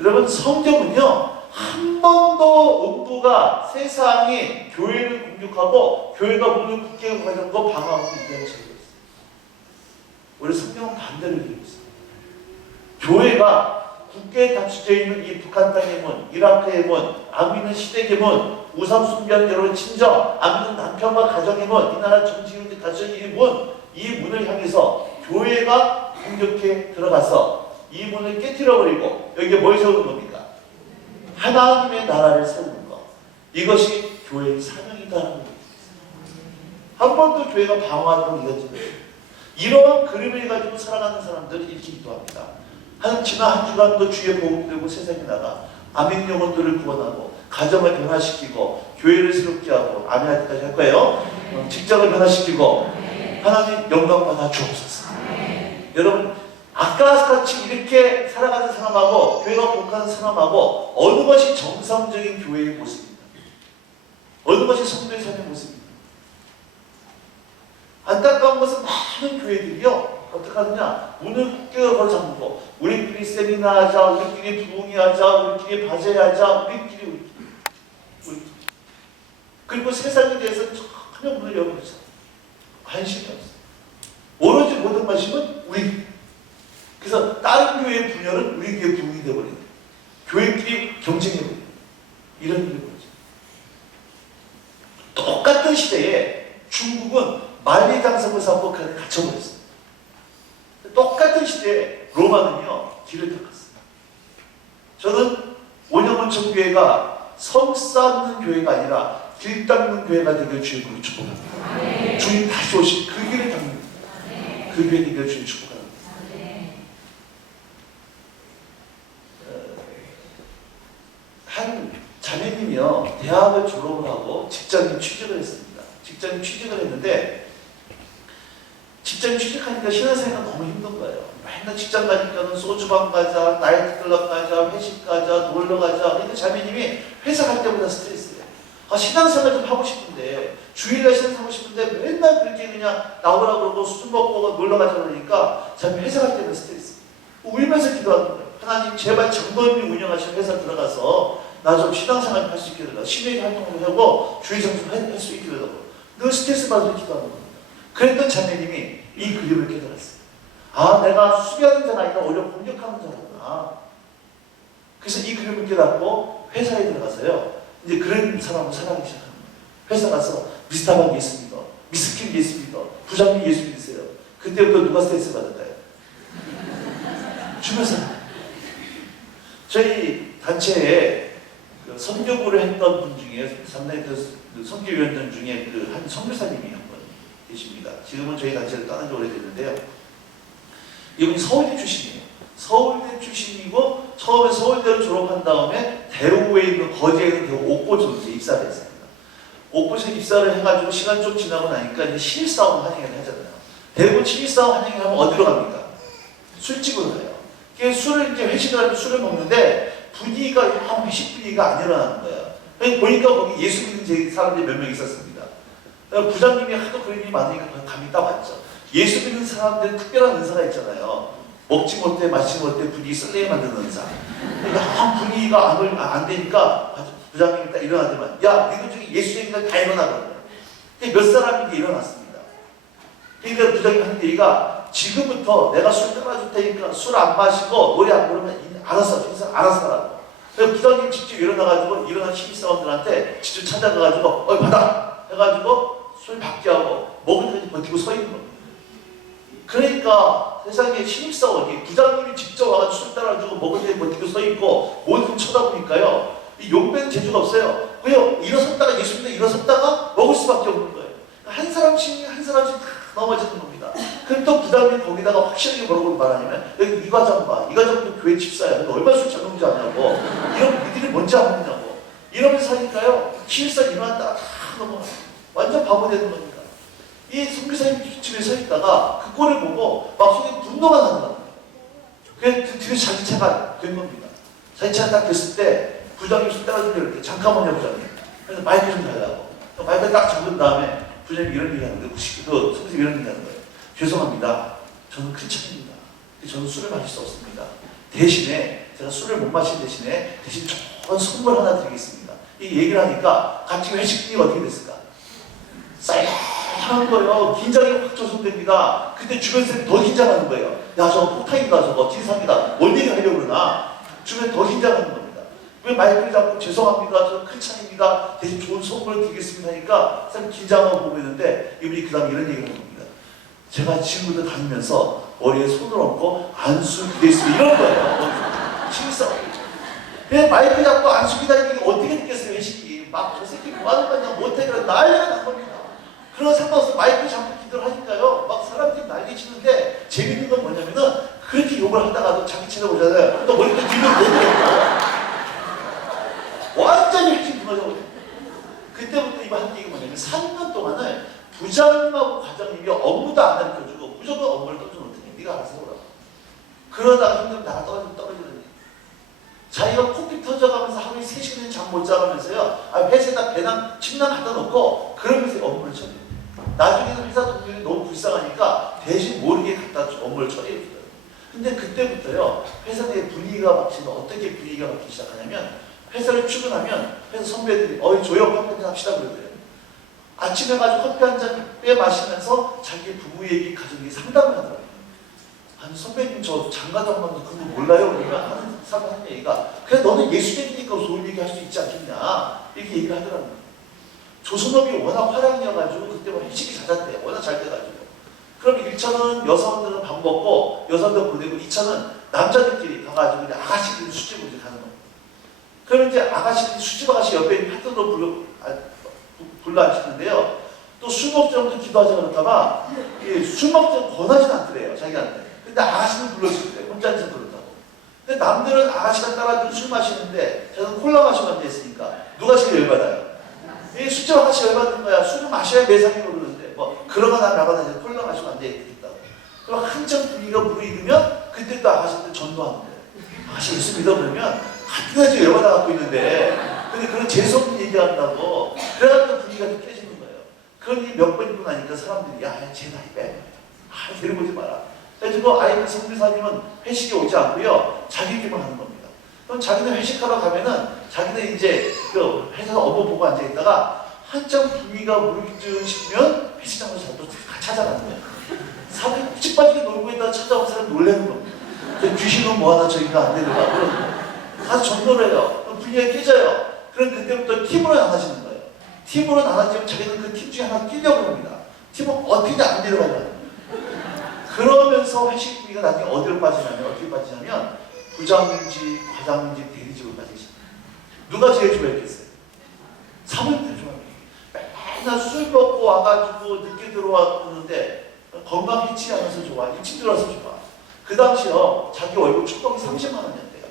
여러분 성경은요 한 번도 음부가 세상이 교회를 공격하고 교회가 문을 굳게 가지고 방어하고 얘기하는 적이 없어요. 우리 성경은 반대로 얘기하고 있어요. 교회가 굳게 닫혀져 있는 이 북한 땅의 문, 이라크의 문, 아미는 시댁의 문, 우상 숭배하는 여러분 친정, 아미는 남편과 가정의 문, 이 나라 정치인들이 닫혀져 있는 이 문, 이 문을 향해서 교회가 공격해 들어가서 이 문을 깨뜨려버리고 여기에 뭘 세우는 겁니까? 하나님의 나라를 세우는 것. 이것이 교회의 사명이다라는 겁니다. 한 번도 교회가 방어하도록 이어진 거예요. 이러한 그림을 가지고 살아가는 사람들은 이렇게 기도합니다. 지난 한 주간도 주의 복음 들고 세상에 나가 아멘 영혼들을 구원하고 가정을 변화시키고 교회를 새롭게 하고 아멘 할 때까지 할 거예요. 직장을 변화시키고 하나님 영광 받아 주옵소서. 여러분 아까 같이 이렇게 살아가는 사람하고 교회가 복하는 사람하고 어느 것이 정상적인 교회의 모습입니다. 어느 것이 성도의 삶의 모습입니다. 안타까운 것은 많은 교회들이요 어떻게 하느냐 문을 굳게 걸어 잠그고 우리끼리 세미나하자 우리끼리 부흥회하자 우리끼리 바제하자 우리끼리 그리고 세상에 대해서 전혀 문을 열어버리죠. 관심이 없어요. 오로지 모든 관심은 우리. 그래서 다른 교회의 분열은 우리 교회 부흥이 되어버리는 교회끼리 경쟁해버리는 이런 일이 벌어져요. 똑같은 시대에 중국은 만리장성을 쌓고 갇혀버렸어요. 똑같은 시대에 로마는요 길을 닦았어요. 저는 원영원천교회가 성 쌓는 교회가 아니라 길 닦는 교회가 되길 주님으로 축복합니다. 주님 다시 오신 그 길을 닦는 그 교회 되길 주님 축복합니다. 한 자매님이요 대학을 졸업을 하고 직장인 취직을 했습니다. 직장인 취직을 했는데 직장 취직하니까 신앙생활이 너무 힘든 거예요. 맨날 직장 가니까는 소주방 가자, 나이트클럽 가자, 회식 가자, 놀러 가자. 근데 자매님이 회사 갈 때보다 스트레스예요. 신앙생활 좀 하고 싶은데 주일날 신앙하고 싶은데 맨날 그렇게 그냥 나오라고 그러고 술 먹고 놀러 가자 그러니까 자매 회사 갈 때보다 스트레스. 울면서 기도하는 거예요. 하나님 제발 정건비 운영하시는 회사 들어가서 나 좀 신앙생활 할 수 있게 해달라. 신뢰 활동을 하고 주의 정수 할 수 있게 해달라. 늘 스트레스 받으면서 기도하는 거예요. 그랬던 자매님이 이 그림을 깨달았어요. 내가 수비하는 자가 아니라 오히려 공격하는 자구나. 그래서 이 그림을 깨닫고 회사에 들어가서요. 이제 그런 사람을 사랑하기 시작하는 거예요. 회사 가서 미스터방 예수 믿어, 미스킨 예수 믿어, 부장님 예수 믿으세요. 그때부터 누가 스트레스 받을까요? 주변 사람. 저희 단체에 선교부를 했던 분 중에 상당히 선교위원장 중에 한 선교사님이 한 분 계십니다. 지금은 저희 단체를 떠난 지 오래됐는데요. 이분이 서울대 출신이에요. 서울대 출신이고 처음에 서울대를 졸업한 다음에 대구에 있는 거제에 있는 대구 옥고중학교에 입사를 했습니다. 오프닝 입사를 해가지고 시간 좀 지나고 나니까 이제 신입사원 환영회를 하잖아요. 대부분 신입사원 환영회 하면 어디로 갑니까? 술집으로 가요. 술을 이제 회식을 하면 술을 먹는데 분위기가 영 회식 분위기가 안 일어나는 거예요. 보니까 거기 예수 믿는 사람들이 몇 명 있었습니다. 부장님이 하도 그런 일이 많으니까 감이 딱 왔죠. 예수 믿는 사람들은 특별한 은사가 있잖아요. 먹지 못해 마시지 못해 분위기 썰레게 만드는 은사. 영 분위기가 안 되니까 부장님이 딱 일어나더만, 야, 너희들 중에 예수 믿는 다 일어나거든요. 몇 사람이 일어났습니다. 그러니까 부장님이 하는 얘기가, 지금부터 내가 술 따라줄 테니까 술 안 마시고 노래 안 부르면 알아서 하라고. 그래서 부장님이 직접 일어나가지고 일어난 신입사원들한테 직접 찾아가가지고 받아! 해가지고 술 받게 하고 먹을 때까지 버티고 서 있는 겁니다. 그러니까 세상에 신입사원이 부장님이 직접 와가지고 술 따라주고 먹을 때 버티고 서 있고 모든 쳐다보니까요, 이 용변 재주가 없어요. 왜요? 일어섰다가 예수님도 일어섰다가 먹을 수밖에 없는 거예요. 한 사람씩 다 넘어지는 겁니다. 그럼 또 부장님이 거기다가 확실하게 뭐라고 말하냐면, 여기 이 과장도 교회 집사야. 근데 얼마나 술 잘 먹는지 아냐고. 이런 니들이 뭔지 안 먹냐고. 이러면서 하니까요, 신입사원 일어났다가 다 넘어가요. 완전 바보 되는 겁니다. 이 선교사님 집에 서 있다가 그 꼴을 보고 막 속에 분노가 나는 겁니다. 그래서 뒤에 자기 차가 된 겁니다. 자기 차가 딱 됐을 때 부장님 술 따라주려고 이렇게, 잠깐만요 부장님. 그래서 마이크 좀 달라고. 마이크 딱 잡은 다음에 부장님이 이런 얘기 하는데, 선생님이 이런 얘기 하는 거예요. 죄송합니다. 저는 크리스찬입니다. 저는 술을 마실 수 없습니다. 대신에 제가 술을 못 마신 대신에 대신 좋은 선물 하나 드리겠습니다. 이 얘기를 하니까 갑자기 회식 분위기가 어떻게 됐을까? 싸한 거예요. 긴장이 확 조성됩니다. 그때 주변 사람이 더 긴장하는 거예요. 야, 저거 폭탄이다, 저거 진상이다. 뭔 얘기 하려고 그러나 주변에 더 긴장하는 겁니다. 왜 마이크를 잡고 죄송합니다, 저는 크리스찬입니다, 대신 좋은 선물을 드리겠습니다 하니까 사람 긴장하고 보고 있는데, 이분이 그 다음에 이런 얘기를 하는 겁니다. 제가 지금부터 다니면서 머리에 손을 얹고 안수 기도했습니다. 이런 거예요. 신입사원. 왜 마이크 잡고 안수 기다리는 게 어떻게 느꼈어요? 회식이 막 저 새끼 뭐 하는 거냐, 못해, 그래 난리가 난 겁니다. 그런 상관없이 마이크 잡고 기도를 하니까요, 막 사람들이 난리 치는데, 재밌는 건 뭐냐면은 그렇게 욕을 하다가도 자기 찾아오잖아요. 또 머리도 뒤로 보고 완전히 핵심 무너져버려요. 그때부터 이거 한 얘기가 뭐냐면, 3년 동안을 부장님하고 과장님이 업무도 안 가르쳐주고 무조건 업무를 떠주는 거거든요. 네가 알아서 해보라고. 그러다가 힘들면 나가 떨어지는 얘기. 자기가 코피 터져가면서 하루에 3시간 잠 못 자가면서요, 회사에다 배낭, 침낭 갖다 놓고 그러면서 업무를 처리해요. 나중에는 회사 동료들이 너무 불쌍하니까 대신 모르게 갖다 업무를 처리해줘요. 근데 그때부터요, 회사 내 분위기가 바뀌면, 어떻게 분위기가 바뀌기 시작하냐면, 회사를 출근하면 회사 선배들이 조용 커피 한잔 합시다 그러더래요. 아침에 가지고 커피 한 잔 빼 마시면서 자기 부부 얘기, 가족 얘기 상담을 하더라고요. 아니 선배님 저 장가도 한 번도 그거 몰라요? 그러니까 하는 사람 하는 얘기가, 그래 너는 예수님이니까 좋은 얘기 할 수 있지 않겠냐, 이렇게 얘기를 하더라고요. 조선업이 워낙 화랑이어가지고 그때 뭐 회식이 잦았대요. 워낙 잘 돼가지고. 그럼 1차는 여성들은 밥 먹고 여성들 보내고, 2차는 남자들끼리 가가지고 이제 아가씨들 수집을 이제 가는 겁니다. 그러면 이제 아가씨, 수집 아가씨 옆에 있는 파트너 불러 앉히는데요. 또 술 먹자면서 기도하자 그럴까봐 술 먹자고 권하진 않더래요, 자기한테. 근데 아가씨는 불러주더래요. 혼자 앉아서 그런다고. 근데 남들은 아가씨가 따라주고 술 마시는데, 저는 콜라 마시고 앉아있으니까 누가 제일 열받아요? 이 술집 아가씨 열받는 거야. 술을 마셔야 매상이 오르는데, 뭐 그러거나 나거나 콜라 마시고 앉아있겠다고. 그럼 한참 분위기가 무르익으면 그때 또 아가씨한테 전도하는 거예요. 아가씨 예수 믿어 그러면 같은 애지 열받아 갖고 있는데, 근데 그런 재수없는 얘기한다고 그래가지고 분위기가 좀 깨지는 거예요. 그런 일이 몇 번 있고 나니까 사람들이, 야, 쟤 나이 빼. 데리고 오지 마라. 그래가지고 그 선교사님은 회식에 오지 않고요, 자기들만 하는 겁니다. 그럼 자기는 회식하러 가면은 자기는 이제 그 회사 업무 보고 앉아있다가 한참 분위기가 무르익듯 싶으면 회식장으로 또 찾아가는 거예요. 사람들이 푹 빠지게 놀고 있다가 찾아온 사람 놀라는 겁니다. 귀신은 뭐하나 저희가 안 되는가 그러는 거예요. 가서 전도를 해요. 그럼 분위기가 깨져요. 그럼 그때부터 팀으로 나눠지는 거예요. 팀으로 나눠지면 자기는 그 팀 중에 하나 끼려고 합니다. 팀은 어떻게든 안 내려가요. 그러면서 회식 분위기가 나중에 어디로 빠지냐면, 어떻게 빠지냐면 부장님집, 과장님집, 대리집으로 빠지기 시작해요. 누가 제일 좋아했겠어요? 사모님들 좋아해요. 맨날 술 먹고 와가지고 늦게 들어왔는데 건강해치 하면서 좋아, 일찍 들어와서 좋아. 그 당시요, 자기 월급 초봉이 30만 원이었대요.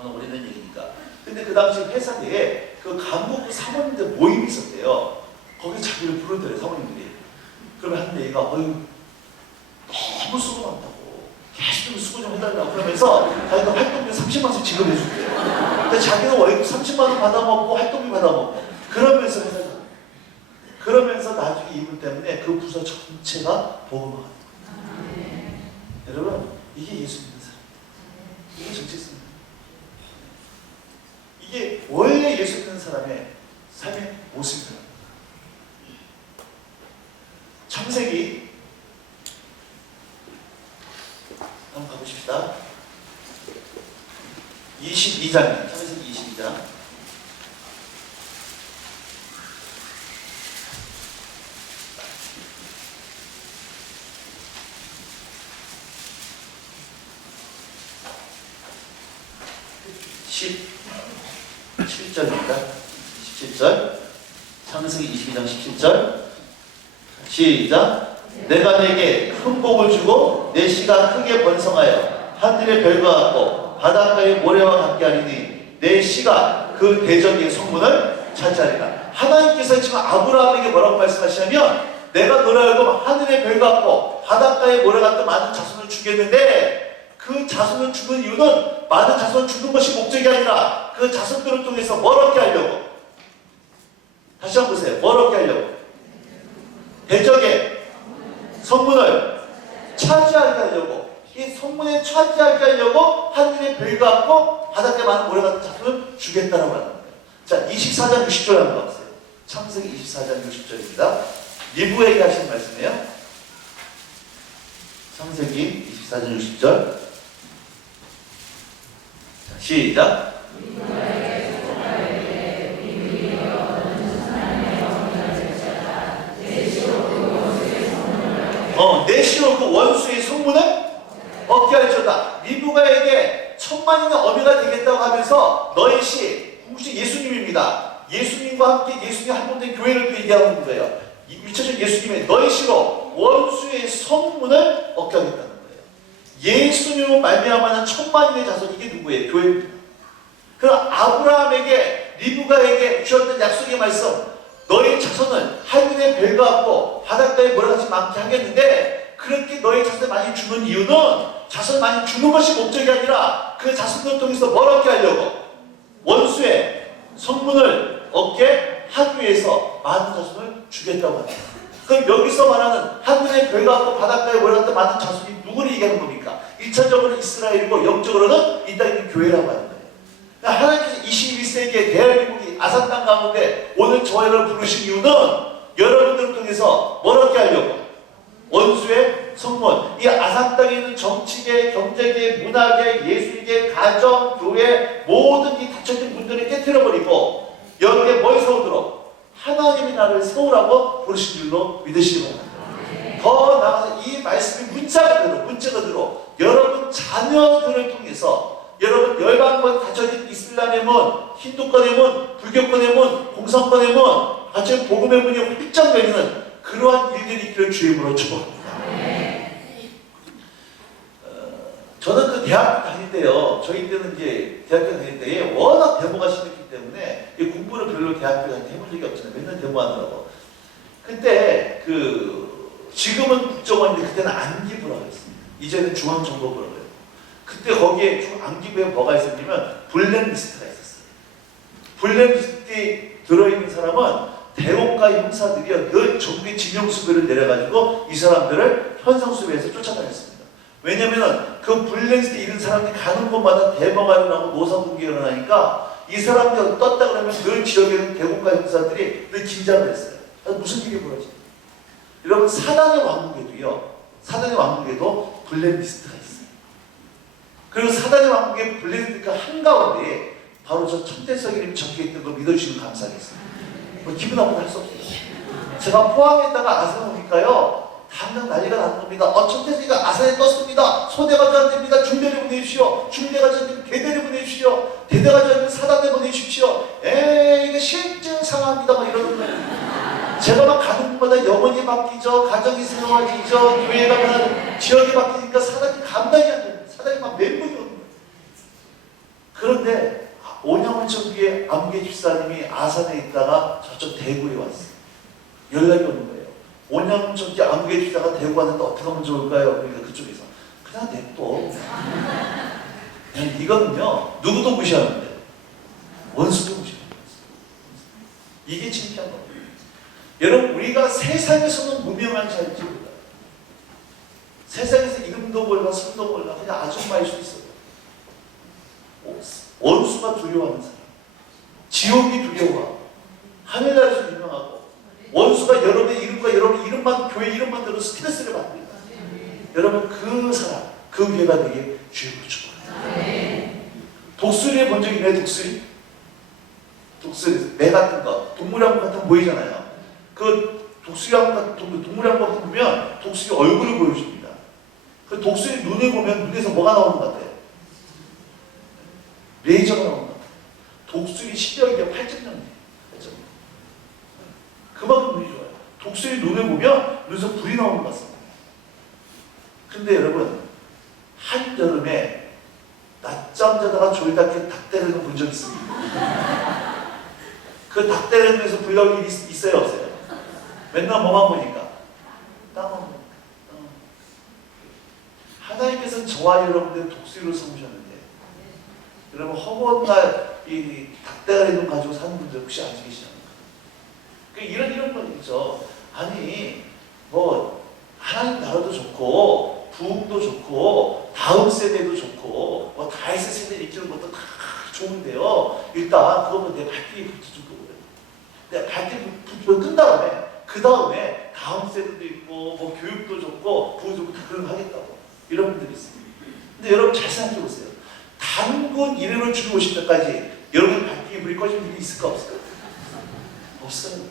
오늘 오래된 얘기니까. 근데 그 당시 회사 내에 그 강북구 사모님들 모임이 있었대요. 거기 자기를 부르더래, 사모님들이. 그러면 한 애가 너무 수고 많다고 계속 수고 좀 해달라고 그러면서 자기가 활동비 30만 원씩 지급해줄게요. 근데 자기는 월급 30만 원 받아먹고 활동비 받아먹고 그러면서 회사를 그러면서 나중에 이분 때문에 그 부서 전체가 복음화가 돼요. 여러분, 이게 예수 믿는 사람, 이게 정체성입니다. 이게 원래 예수 믿는 사람의 삶의 모습입니다. 창세기 한번 가보십시다. 22장입니다. 창세기 22장. (17절입니다) 17절. 창세기 22장 17절. 시작. 내가 내게 큰 복을 주고 내 씨가 크게 번성하여 하늘의 별과 같고 바닷가의 모래와 같게 하리니 내 씨가 그 대적의 성문을 차지하리라. 하나님께서 지금 아브라함에게 뭐라고 말씀하시냐면 내가 너를 알고 하늘의 별 같고 바닷가의 모래 같은 많은 자손을 주겠는데 그 자손을 주는 이유는 많은 자손을 주는 것이 목적이 아니라 그 자손들을 통해서 뭘 얻게 하려고. 다시 한번 보세요. 뭘 얻게 하려고. 대적의 성문을 차지하게 하려고. 이 성문에 차지하게 하려고 하늘의 별 같고 바닷가에 많은 모래 같은 자손을 주겠다라고 하는 거예요. 자, 24장 60절 한번 봐보세요. 창세기 24장 60절입니다. 리브에게 하신 말씀이에요. 창세기 24장 60절. 자, 시작. 내 씨로 그 원수의 성문을 얻게 할지어다. 리브가에게 천만인의 어미가 되겠다고 하면서 너의 씨, 혹시 예수님입니다. 예수님과 함께 예수님 한 번 된 교회를 또 얘기하는 거예요. 미쳐진 예수님의 너의 씨로 원수의 성문을 얻게 하겠다는 거예요. 예수님을 말미암아는 천만인의 자손, 이게 누구예요? 교회입니다. 그럼 아브라함에게 리브가에게 주었던 약속의 말씀, 너의 자손은 하늘의 별 같고 바닷가에 모래같이 많게 하겠는데 그렇게 너의 자손을 많이 주는 이유는 자손을 많이 주는 것이 목적이 아니라 그 자손을 통해서 뭘 얻게 하려고. 원수의 성문을 얻게 하기 위해서 많은 자손을 주겠다고 합니다. 그럼 여기서 말하는 하늘의 별 같고 바닷가에 모래 같은 많은 자손이 누구를 얘기하는 겁니까? 1차적으로 이스라엘이고 영적으로는 이 땅에 있는 교회라고 하는 거예요. 하나님께서 21세기의 대한민국이 아산 땅 가운데 오늘 저와 여러분을 부르신 이유는 여러분들을 통해서 뭘 얻게 하려고. 원수의 성문. 이 아산 땅에 있는 정치계, 경제계, 문화계, 예술계, 가정, 교회 모든 이 닫혀진 문들을 깨트려버리고 여기에 뭘 세우도록? 하나님의 나라를 세우라고 부르신 줄로 믿으시기 바랍니다. 더 나아가서 이 말씀이 문자 그대로 여러분 자녀들을 통해서 여러분 열방권 닫혀진 이슬람의 문, 힌두권의 문, 불교권의 문, 공산권의 문, 닫혀진 복음의 문이 활짝 열리는 그러한 일들이 있기를 주의 이름으로 축복합니다. 저는 그 대학교 다닐 때요, 저희 때는 이제 대학교 다닐 때에 워낙 데모가 심했기 때문에 공부를 별로 대학교 다닐 때 해본 적이 없잖아요. 맨날 데모하느라고. 그때 지금은 국정원인데 그때는 안기부라고 했습니다. 이제는 중앙정보부라고 해요. 그때 거기에 안기부에 뭐가 있었냐면 블랙리스트가 있었어요. 블랙리스트에 들어있는 사람은 대법관 형사들이 늘 정부의 징용수배를 내려가지고 이 사람들을 현상수배해서 쫓아다녔습니다. 왜냐면 그 블랙리스트에 있는 사람들이 가는 곳마다 대모가 일어나고 노사분기가 일어나니까 이 사람들이 떴다 그러면 늘 지역에 있는 대법관 형사들이 늘 긴장을 했어요. 무슨 일이 벌어집니까? 여러분 사단의 왕국에도 블랙리스트가 있어요. 그리고 사단의 왕국의 블랙리스트가 한가운데 바로 저 천대성 이름이 적혀있던 걸 믿어주시면 감사하겠습니다. 뭐 기분 나쁘게 할 수 없어요. 제가 포항에다가 아산에 오니까요 당장 난리가 나는 겁니다. 천대성이가 아산에 떴습니다. 소대가지 안 됩니다. 중대를 보내주십시오. 중대가지 안 되면 대대를 보내주십시오. 대대가지 안 되면 사단을 보내주십시오. 이거 실증 상황입니다. 막 이러는 거예요. 제가 막 가는 곳마다 영혼이 바뀌죠. 가정이 새로워지죠. 교회가 가면 지역이 바뀌니까 사단이 감당이 안 됩니다. 사단이 막 멘붕이 오는 거예요. 그런데 오냐원천 뒤에 안무개 집사님이 아산에 있다가 저쪽 대구에 왔어요. 연락이 오는 거예요. 오냐원천 뒤에 안무개 집사가 대구 왔는데 어떻게 하면 좋을까요? 그러니까 그쪽에서 그냥 냅둬. 그냥 이거는요 누구도 무시하는데 원수도 무시하는 거예요. 이게 창피한 거예요. 여러분 우리가 세상에서는 무명한 자일지 몰라요. 세상에서 이름도 몰라 성도 몰라 그냥 아줌마일 수 있어요. 원수가 두려워하는 사람, 지옥이 두려워, 하늘나라에서 유명하고 원수가 여러분의 이름과 여러분의 이름만 교회 이름만 들어도 스트레스를 받습니다. 여러분 그 사람, 그 교회가 되게 주의 붙여요. 독수리에 본 적 있나요? 독수리, 매 같은 거, 동물왕국 같은 거 보이잖아요. 그 독수리왕국 같은 동물왕국 같은 거 보면 독수리 얼굴을 보여줍니다. 그 독수리 눈에 보면 눈에서 뭐가 나오는 것 같아요? 레이저가 나오는 것 같아요. 독수리 시력이 8.0이에요. 그만큼 눈이 좋아요. 독수리 눈을 보면 눈에서 불이 나오는 것 같습니다. 근데 여러분 한여름에 낮잠 자다가 졸다게 닭대를 본 적 있습니다. 그 닭대를 눈에서 불 나올 일이 있어요 없어요? 맨날 뭐만 보니까 땅만 보니까 하나님께서는 저와 여러분들 독수리로 삼으셨는데 여러분 허구한 날 이 닭대가리 눈 가지고 사는 분들 혹시 아직 계시나요? 이런 건 있죠. 아니 뭐 하나님 나라도 좋고 부흥도 좋고 다음 세대도 좋고 뭐 다윗의 세대를 이끄는 것도 다 좋은데요. 일단 그거는 내 발길이 붙여준 거거든요. 내 발길이 붙여 끈 다음에 그 다음에 다음 세대도 있고 뭐 교육도 좋고 부흥도 좋고 다 그런 거 하겠다고 이런 분들이 있습니다. 근데 여러분 잘 생각해 보세요. 단군 이름을 주고 오실 때까지 여러분 발길이 불이 꺼진 일이 있을까 없을까? 없어요.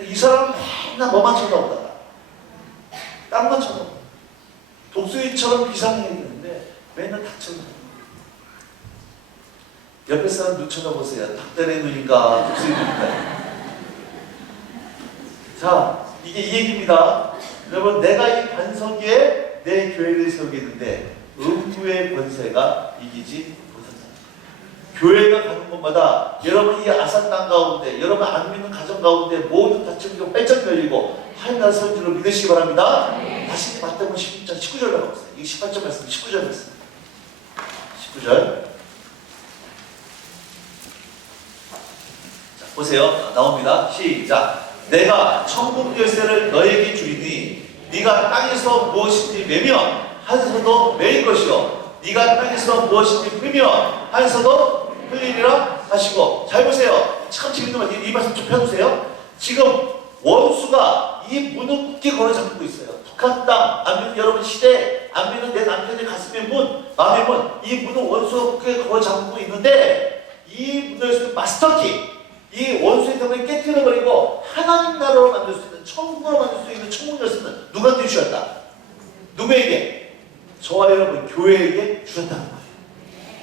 이 사람은 맨날 뭐만 쳐다보다가 땅만 쳐다보다가 독수리처럼 비상해야 되는데 맨날 닭 쳐다보다가 옆에 사람 눈 쳐다보세요. 닭다리 눈인가 독수리 눈인가. 자 이게 이 얘기입니다. 여러분 내가 이 반석에 내 교회를 세우겠는데 음부의 권세가 이기지 못한다. 교회가 가는 곳마다 여러분 이 아산 땅 가운데 여러분 안 믿는 가정 가운데 모든 다툼이 뺄쩍 열리고 하나님 나라 세운 줄로 믿으시기 바랍니다. 다시 마태복음 16장 19절 나가보세요. 이게 18절 말씀 19절 말씀 19절 자 보세요. 나옵니다. 시작. 내가 천국 열쇠를 너에게 주리니 네가 땅에서 무엇인지 매면 하늘에서도 매일 것이요 네가 땅에서 무엇인지 풀면 하늘에서도 풀리리라 하시고. 잘 보세요. 참 재밌는 말. 이 말씀 좀 펴주세요. 지금 원수가 이 문을 굳게 걸어 잠그고 있어요. 북한 땅, 안 믿는 여러분 시대, 안 믿는 내 남편의 가슴의 문, 마음의 문, 이 문을 원수가 굳게 걸어 잠그고 있는데 이 문을 마스터키, 이 원수의 dem을 깨뜨려버리고 하나님 나라로 만들 수 있는, 천국으로 만들 수 있는 천국 열쇠는 누구한테 주셨다? 누구에게? 저와 여러분 교회에게 주셨다는 거예요.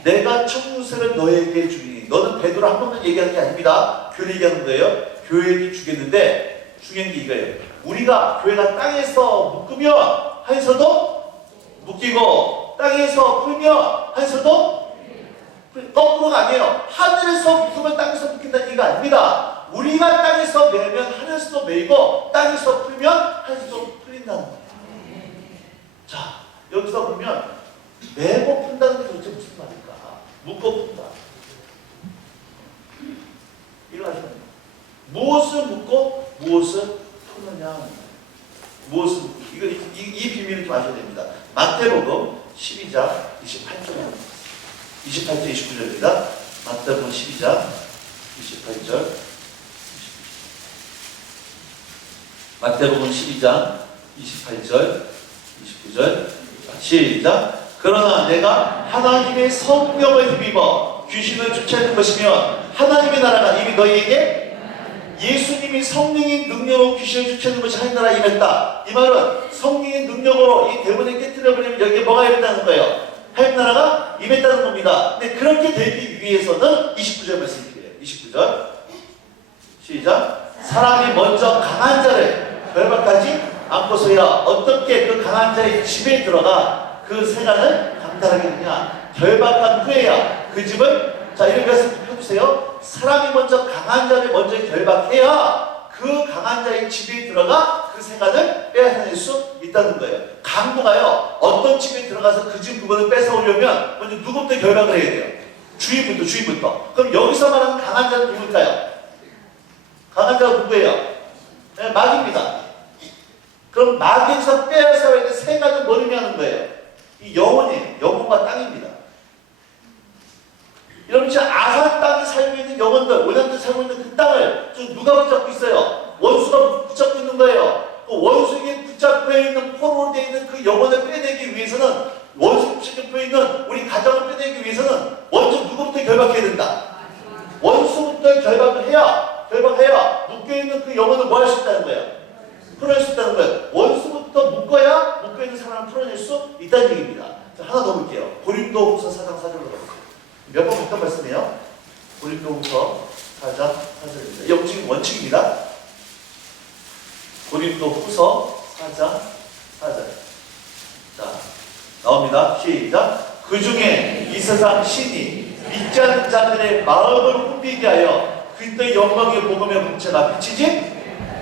내가 천국 열쇠를 너에게 주리니. 너는 베드로 한 번만 얘기하는 게 아닙니다. 교회 얘기하는 거예요. 교회에게 주겠는데 중요한 게 이거예요. 우리가 교회가 땅에서 묶으면 하에서도 묶이고 땅에서 풀면 하에서도 거꾸로가 아니에요. 하늘에서 묶으면 땅에서 묶인다는 얘기가 아닙니다. 우리가 땅에서 매면 하늘에서도 매이고 땅에서 풀면 하늘에서도 풀린다는 거예요. 자, 여기서 보면 매고 푼다는 게 도대체 무슨 말일까? 묶어 푼다. 이거 아시나요? 무엇을 묶고 무엇을 푸느냐. 무엇을 묶고. 이 비밀을 좀 아셔야 됩니다. 마태복음 12장 28절 28절 29절입니다. 마태복음 12장 28절 마태복음 12장 28절 29절 시작. 그러나 내가 하나님의 성령을 힘입어 귀신을 쫓아내는 것이면 하나님의 나라가 이미 너희에게 예수님이 성령의 능력으로 귀신을 쫓아내는 것이 하나님 나라에 임했다. 이 말은 성령의 능력으로 이 대문을 깨뜨려버리면 여기에 뭐가 임했다는 거예요? 하나님 나라가 임했다는 겁니다. 근데 그렇게 되기 위해서는 29절 말씀이 필요해요. 29절 시작. 사람이 먼저 강한 자를 결박하지 않고서야 어떻게 그 강한 자의 집에 들어가 그 세간을 감당하게 되냐. 결박한 후에야 그 집을 자, 이런 말씀 해주세요. 사람이 먼저 강한 자를 먼저 결박해야 그 강한 자의 집에 들어가 그 생각을 빼앗아낼 수 있다는 거예요. 강도가요, 어떤 집에 들어가서 그 집 물건을 뺏어오려면 먼저 누구부터 결박을 해야 돼요? 주인부터. 그럼 여기서 말하는 강한 자는 누굴까요? 강한 자가 누구예요? 네, 마귀입니다. 그럼 마귀에서 빼앗아야 될 세 가지 뭘 의미하는 거예요? 이 영혼이에요. 영혼과 땅입니다. 여러분, 지금 아산 땅에 살고 있는 영혼들, 원한들 살고 있는 그 땅을 지금 누가 붙잡고 있어요? 원수가 붙잡고 있는 거예요. 그 원수에게 붙잡혀 있는 포로로 되어 있는 그 영혼을 빼내기 위해서는, 원수에 붙잡혀 있는 우리 가정을 빼내기 위해서는 먼저 누구부터 결박해야 된다? 원수부터 결박해야 묶여있는 그 영혼을 뭐 할 수 있다는 거예요? 풀어낼 수 있다는 거예요. 원수부터 묶어야 묶여있는 사람을 풀어낼 수 있다는 얘기입니다. 자, 하나 더 볼게요. 고린도후서 4장 4절로 가볼게요. 몇 번 봤던 말씀이에요? 고린도후서 4장 4절입니다. 영적인 원칙입니다. 고린도후서 4장 4절. 자, 나옵니다. 시작. 그 중에 이 세상 신이 믿지 않는 자들의 마음을 혼비게 하여 그리스도의 영광의 복음의 문체가 비치지?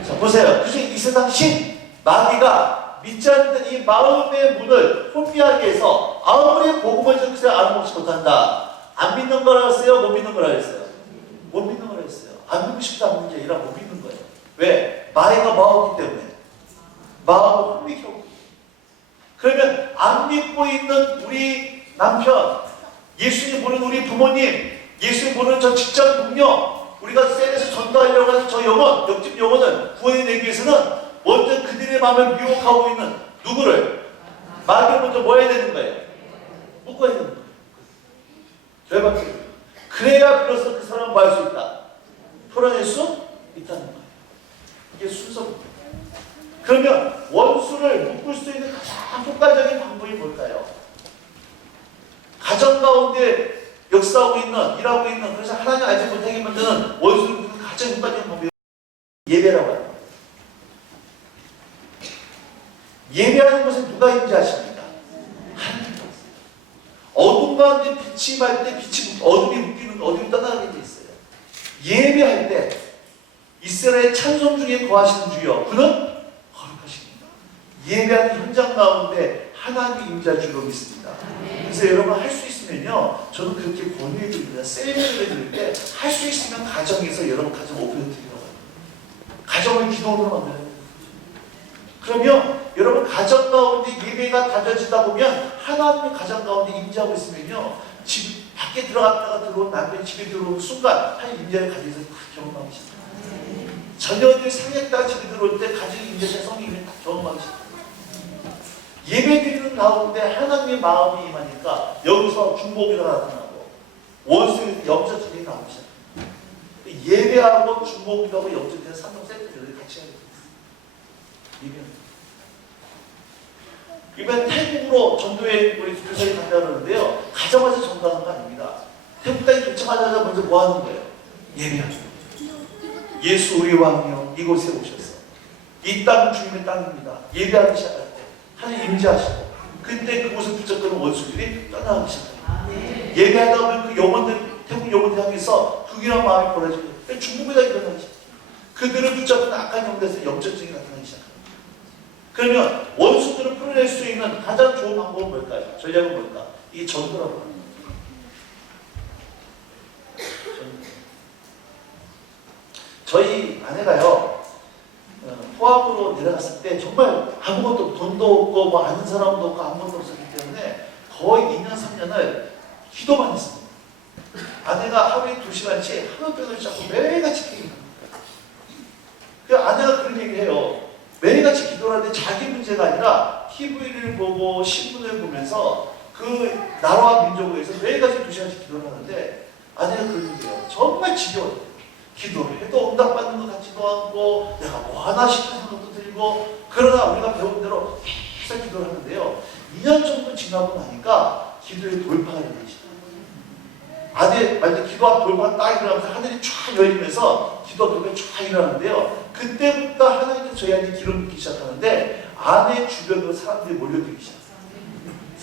자, 보세요. 그 중에 이 세상 신, 마귀가 믿지 않는 이 마음의 문을 혼비하게 해서 아무리 복음을 전해서 알아먹지 못한다. 안 믿는 거라 했어요? 못 믿는 거라 했어요? 못 믿는 거라 했어요. 안 믿고 싶다 안 믿는 게 아니라 못 믿는 거예요. 왜? 마귀가 마음이기 때문에. 마음을 혼미게 하고. 그러면 안 믿고 있는 우리 남편, 예수님 모르는 우리 부모님, 예수님 모르는 저 직장 동료, 우리가 셀에서 전도하려고 하는 저 영혼, 옆집 영혼을 구원해내기 위해서는 먼저 그들의 마음을 미혹하고 있는 누구를? 마귀를 먼저 뭐 해야 되는 거예요? 묶어야 되는 거예요. 결박해야 돼요. 그래야 비로소 그 사람을 뭐 할 수 있다? 풀어낼 수 있다는 거예요. 이게 순서입니다. 그러면 원수를 묶을 수 있는 가장 효과적인 방법이 뭘까요? 가정 가운데 역사하고 있는, 일하고 있는, 그래서 하나님 알지 못하게 만드는 원수를 묶는 가장 효과적인 방법이 예배라고 합니다. 예배하는 것에 누가 있는지 아십니까? 하나님. 어둠 가운데 빛이 말 때 어둠이 묶이는 거, 어둠이 떠나게 돼 있어요. 예배할 때 이스라엘 찬송 중에 거하시는 주여, 그는 거룩하십니다. 예배하는 현장 가운데 하나님이 임재할 줄로 믿습니다. 그래서 여러분 할 수 있으면요, 저는 그렇게 권유해 드립니다. 세미나를 드릴 때 할 수 있으면 가정에서 여러분 가정 오픈해 드리라고 합니다. 가정을 기도로 만들어야 돼요. 그러면 여러분 가정 가운데 예배가 다져지다 보면 하나님의 가정 가운데 임재하고 있으면요, 집 밖에 들어갔다가 들어온 남편이 집에 들어오는 순간 하나님 임재를 가져서 경험하기 시작합니다. 자녀들이 상했다가 집에 들어올 때 가정의 임재된 성령이 경험하기 시작합니다. 예배드리는 가운데 하나님의 마음이 임하니까 여기서 중보기가 나타나고 원수의 영적 기능이 나오기 시작합니다. 예배하고 중보기하고 영적 기능 3종 세트를 같이 하게 됩니다. 이번 태국으로 전도에 우리 교사님 간다 그러는데요, 가자마자 전도하는 거 아닙니다. 태국 땅에 도착하자마자 먼저 뭐 하는 거예요? 예배하죠. 예수 우리 왕이여 이곳에 오셔서 이 땅은 주님의 땅입니다. 예배하기 시작할 때 하나님 임재하시고, 그때 그곳을 붙잡고 있는 원수들이 떠나기 시작합니다. 예배하다 보면 그 영혼들, 태국 영혼들 향해서 극이란 마음이 벌어지고 중국에다 일어나기 시작합니다. 그들을 붙잡는 악한 영들에서 영적증이 나타나기 시작합니다. 그러면 원수들을 풀어낼 수 있는 가장 좋은 방법은 뭘까요? 전략은 뭘까? 이게 전도라고 합니다. 저희 아내가요, 포항으로 내려갔을 때 정말 아무것도, 돈도 없고 뭐 아는 사람도 없고 아무것도 없었기 때문에 거의 2년 3년을 기도만 했습니다. 아내가 하루에 2시간씩 하루 병을 잡고 매일같이 기도합니다. 그 아내가 그런 얘기를 해요. 매일같이 기도를 하는데 자기 문제가 아니라 TV를 보고 신문을 보면서 그 나라와 민족을 위해서 매일같이 2시간씩 기도를 하는데 아내가 그런 얘기해요. 정말 지겨워요. 기도를 해도 응답받는 것 같지도 않고 내가 뭐 하나 싶은 생각도 들고, 그러나 우리가 배운 대로 계속 기도를 하는데요, 2년 정도 지나고 나니까 기도의 돌파가 일어나기 시작합니다. 아내 만약 기도 앞 돌파가 딱 일어나면서 하늘이 쫙 열리면서 기도 돌파가 쫙 일어나는데요, 그때부터 하나님께서 저희한테 기름 붓기 시작하는데 아내 주변으로 사람들이 몰려들기 시작합니다.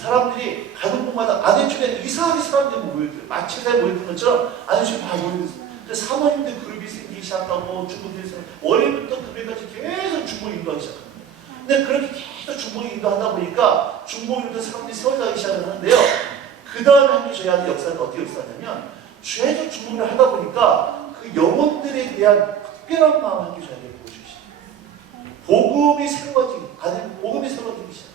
사람들이 가는 곳마다 안에 쪽에 이상하게 사람들이 모여들어요. 마치사에 모여든 것처럼 안에 쪽에 다 모여들어요. 그래서 사모님들 그룹이 생기기 시작하고 중국에서 월요일부터 금요일까지 계속 중복 인도하기 시작합니다. 근데 그렇게 계속 중복 인도하다 보니까 중복 인도 사람들이 세워나가기 시작을 하는데요. 그 다음에 한게 저희한테 역사가 어떻게 역사냐면 계속 중복을 하다 보니까 그 영혼들에 대한 특별한 마음 한게 저희한테 보여주시죠. 복음이 새로워지기, 복음이 새로워지기 시작해요.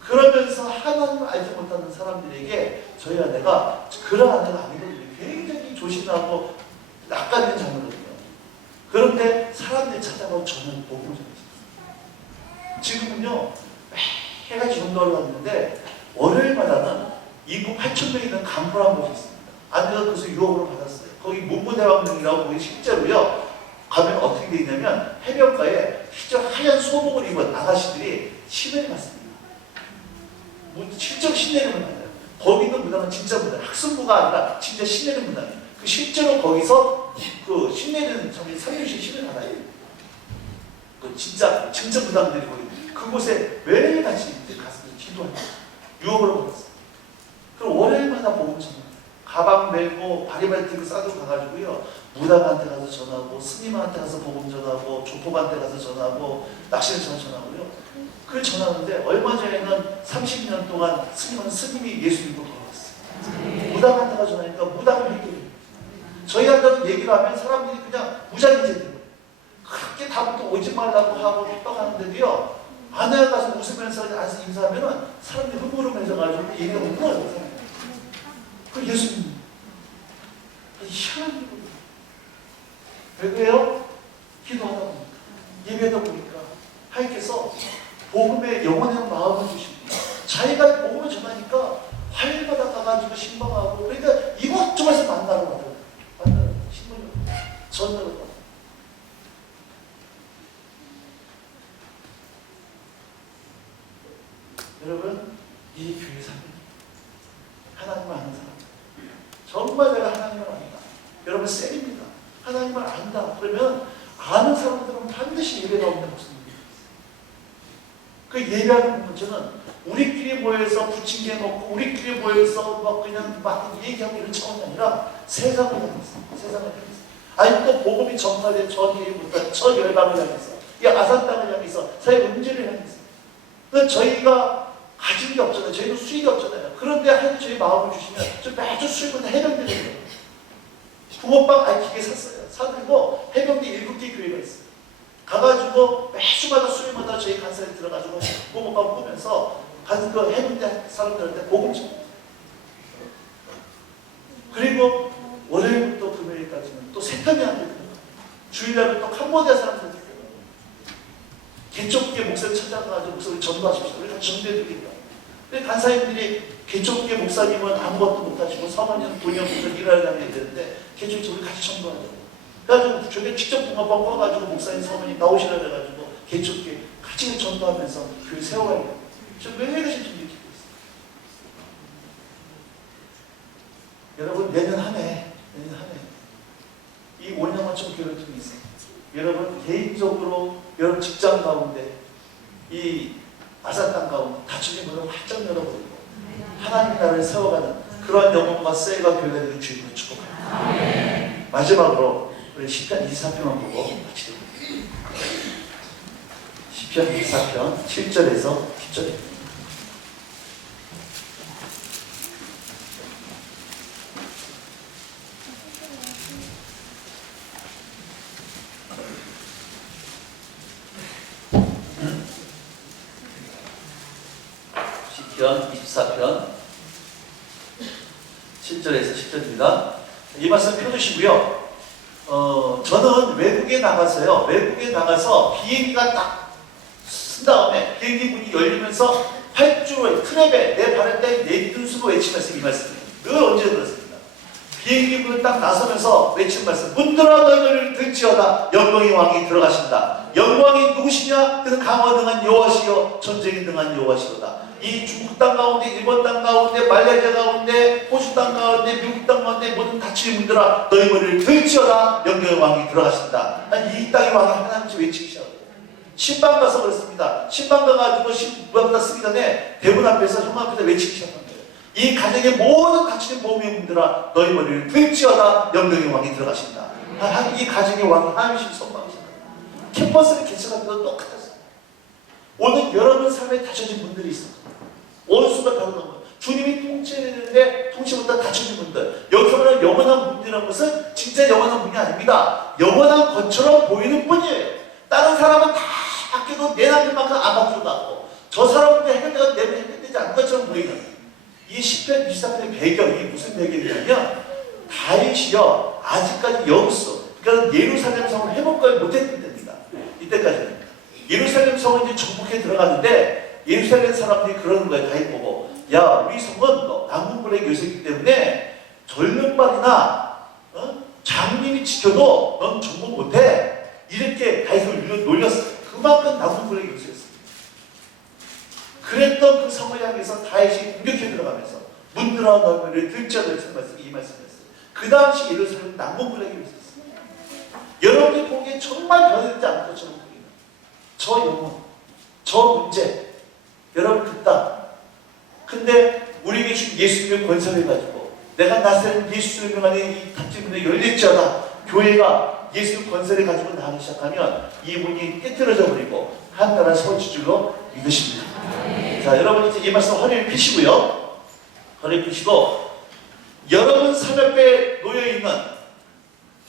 그러면서 하나님을 알지 못하는 사람들에게 저희 아내가 그런 아내가 아니거든요. 굉장히 조심하고 낯가리는 자녀거든요. 그런데 사람들이 찾아가고 저는 복음을 전했어요. 지금은요, 해가 정도로 왔는데 월요일마다는 인구 8,000명 있는 강포라는 곳이 있습니다. 아내가 그것을 유혹으로 받았어요. 거기 문무대왕릉이라고 거기 실제로요. 가면 어떻게 되어 있냐면 해변가에 실제 하얀 소복을 입은 아가씨들이 신내를 받습니다. 실제로 신내림을 받아요. 거기 있는 문화는 진짜 문화, 학습부가 아니라 진짜 신내림 문화예요. 그 실제로 거기서 그 신내리는 저기 3일씩 신을 받아요. 그 진짜 무당들이 거기 그곳에 매일같이 가서 기도하는 유혹으로 받았어요. 그럼 월요일마다 복음 전합니다. 가방 메고 바리바리 들고 싸들고 가가지고요. 무당한테 가서 전하고 스님한테 가서 복음 전하고 조폭한테 가서 전하고 낚시를 전하고요. 그걸 전하는데 얼마 전에는 30년 동안 스님이 예수 믿고 걸어왔어요. 무당한테 가서 전하니까 무당을 해결해요. 저희한테는 얘기를 하면 사람들이 그냥 무작위제 돼요. 그렇게 다부터 오지 말라고 하고 협박하는데도요. 아내가 가서 웃으면서 인사하면은 사람들이 흐물흐물해져가지고 얘기가 흥분해요. 그 예수님. 희한한 일이거든요. 왜 그래요? 기도하다 보니까, 예배하다 보니까, 하나님께서 복음에 영원한 마음을 주십니다. 자기가 복음을 전하니까 화요일마다 가가지고 신방하고, 그러니까 이곳저곳에서 만나러 가더라고요. 신문을, 전화를 받아요. 여러분, 이 교회 사람, 하나님을 아는 사람, 정말 내가 하나님을 안다. 여러분 셀입니다. 하나님을 안다. 그러면 아는 사람들은 반드시 예배가 없는 목사입니다. 그 예배하는 문제는 우리끼리 모여서 부침개 먹고 우리끼리 모여서 막 그냥 막 얘기하고 이런 차원이 아니라 세상을 향해서, 세상을 향해서. 아니 또 복음이 전파된 전 예부터 전 열방을 향해서, 이 아산 땅을 향해서, 사회 문제를 향해서. 그러니까 저희가 가진 게 없잖아요. 저희도 수익이 없잖아요. 그런데 하나님 저희 마음을 주시면 저 매주 수익을 해병대를 해요. 붕어빵 알키게 샀어요. 사들고 해병대 7개 교회가 있어요. 가가지고 매주마다 수요일마다 저희 간사에 들어가지고 붕어빵 꾸면서 가서 그 해병대 사람들한테 복음 줍니다. 그리고 월요일부터 금요일까지는 또 세터미한테 들어가요. 주일날은 또 캄보디아 사람들한테 들어가요. 개쪽기의 목사를 찾아가가지고 목사를 전도하십시오. 우리 같이 전도해드립니다. 간사님들이 개쪽기의 목사님은 아무것도 못하시고 사모님은 돈이 없어서 일하러 다녀야 되는데 개쪽기 우리 같이 전도하자고. 그래가지고 저게 직접 붕어빵 꺼가지고 목사님 사모님 나오시라 해가지고 개쪽기 같이 전도하면서 교회 세워야 돼요. 저 매일같이 준비키고 있어요. 여러분 내년 한 해 이 5년만 좀 교회를 통해 있어요. 여러분 개인적으로 여러분 직장 가운데 이 아산 땅 가운데 닫혀진 문을 활짝 열어버리고 하나님 나라를 세워가는 그러한 영혼과 셀과 교회가 되는 주님으로 축복합니다. 마지막으로 우리 시편 24편만 보고 마치도록 하겠습니다. 시편 24편 7절에서 10절입니다. 시편 24편 7절에서 10절입니다. 이 말씀 펴두시고요. 저는 외국에 나가서요. 외국에 나가서 비행기가 딱 쓴 다음에 비행기 문이 열리면서 활주로에 트랩에 내 발을 딱 내딛은 수로 외치면서 이 말씀이에요. 늘 언제 들었습니다. 비행기 문을 딱 나서면서 외친 말씀. 문들아 너희를 들지어다. 영광의 왕이 들어가신다. 영광이 누구시냐? 그는 강화등한 여호와시여 전쟁이 등한 여호와시로다. 이 중국 땅 가운데, 일본 땅 가운데, 말레이시아 가운데, 호주 땅 가운데, 미국 땅 가운데 모든 닫힌 문들아 너희 머리를 들지어다. 영광의 왕이 들어가신다. 이 땅의 왕이 하나님께 외치기 시작합니다. 신방 가서 그랬습니다. 신방 가가지고 신부합니다 쓰기 전에 대문 앞에서 형 앞에서 외치기 시작한 거예요. 이 가정의 모든 갇힌 보명분들아 너희 머리를 들지어다 영광의 왕이 들어가신다. 이 가정의 왕이 하나님이신 선방이신다. 캠퍼스를 개척할 때도 똑같았어요. 오늘 여러분 삶에 닫혀진 분들이 있어요. 원수가 다루는 거예요. 주님이 통치했는데 통치보다 닫혀진 분들. 여기서 말하는 영원한 분이라는 것은 진짜 영원한 분이 아닙니다. 영원한 것처럼 보이는 분이에요. 다른 사람은 다 바뀌어도 내 남편만큼 안 바뀌어도 하고 저 사람도 해결되가 내면 해결되지 않은 것처럼 보이는 이 시편 24편의 배경이 무슨 배경이냐면 다윗이요 아직까지 여우수 그러니까 예루살렘 성을 회복까지 못했던 때입니다. 이때까지는 예루살렘 성은 이제 정복해 들어갔는데 예루살렘 사람들이 그러는 거예요. 다윗 보고 야 우리 성은 남궁불의 요새이기 때문에 절름발이나 장님이 지켜도 넌 정복 못해 이렇게 다윗을 놀렸어요. 그만큼 남궁불의 요새였어요. 그랬던 그 성을 향해서 다윗이 공격해 들어가면서 문들어 너희를 들지어다 이 말씀이었어요. 그 당시 예루살렘은 남궁불의 요새였어요. 여러분이 보기에 정말 변했지 않은 것처럼 보이는 저 영혼, 저 문제 여러분 그 땅 근데 우리에게 준 예수님의 권세를 가지고 내가 나서는 예수를 명하는 이 닫힌 문이 열릴지어다 교회가 예수의 권세를 가지고 나가기 시작하면 이 문이 깨뜨려져 버리고 한나라 서울지 줄로 믿으십니다. 자 여러분 이제 이 말씀 허리를 펴시고요. 허리를 펴시고 여러분 삶 앞에 놓여있는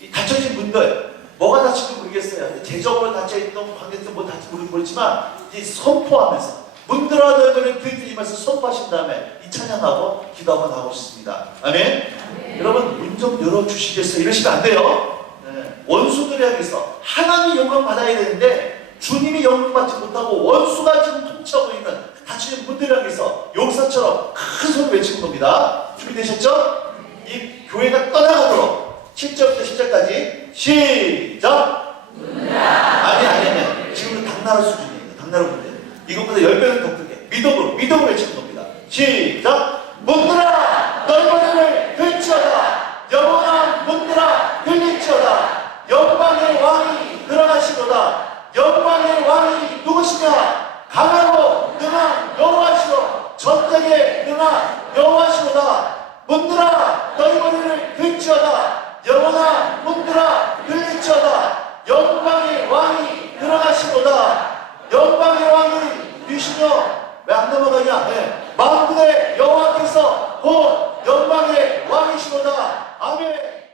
이 닫혀진 분들 뭐가 닫힌지 모르겠어요. 재정으로 닫혀있던 관계에서 뭐 닫힌지 모르지만 이 선포하면서 문들어 너희들을 들이 말씀 선포하신 다음에 이 찬양하고 기도하고 나오고 싶습니다. 아멘? 여러분 문 좀 열어주시겠어요? 이러시면 안 돼요. 네. 원수들을 향해서 하나님이 영광 받아야 되는데 주님이 영광 받지 못하고 원수가 지금 통치하고 있는 닫히는 문들을 향해서 용사처럼 큰 소리 외치는 겁니다. 준비되셨죠? 이 교회가 떠나가도록 7절부터 10절까지 시작! 아니 지금은 당나라 수준이에요. 당나라 문제 이것보다 10배는 더 크게 믿음으로 외치는 겁니다. 시작! 문들아 너희 머리를 들지어다 영원한 문들아 들릴지어다 영광의 왕이 들어가시도다 영광의 왕이 누구시냐 강하고 능한 여호와시로 전쟁에 능한 여호와시로다 문들아 너희 머리를 들지어다 영원한 문들아 들릴지어다 영광의 왕이 들어가시도다 영광의 왕이 누구시며 왜 안 넘어가냐 만군의 여호와께서 곧 영광의 왕이시로다 아멘.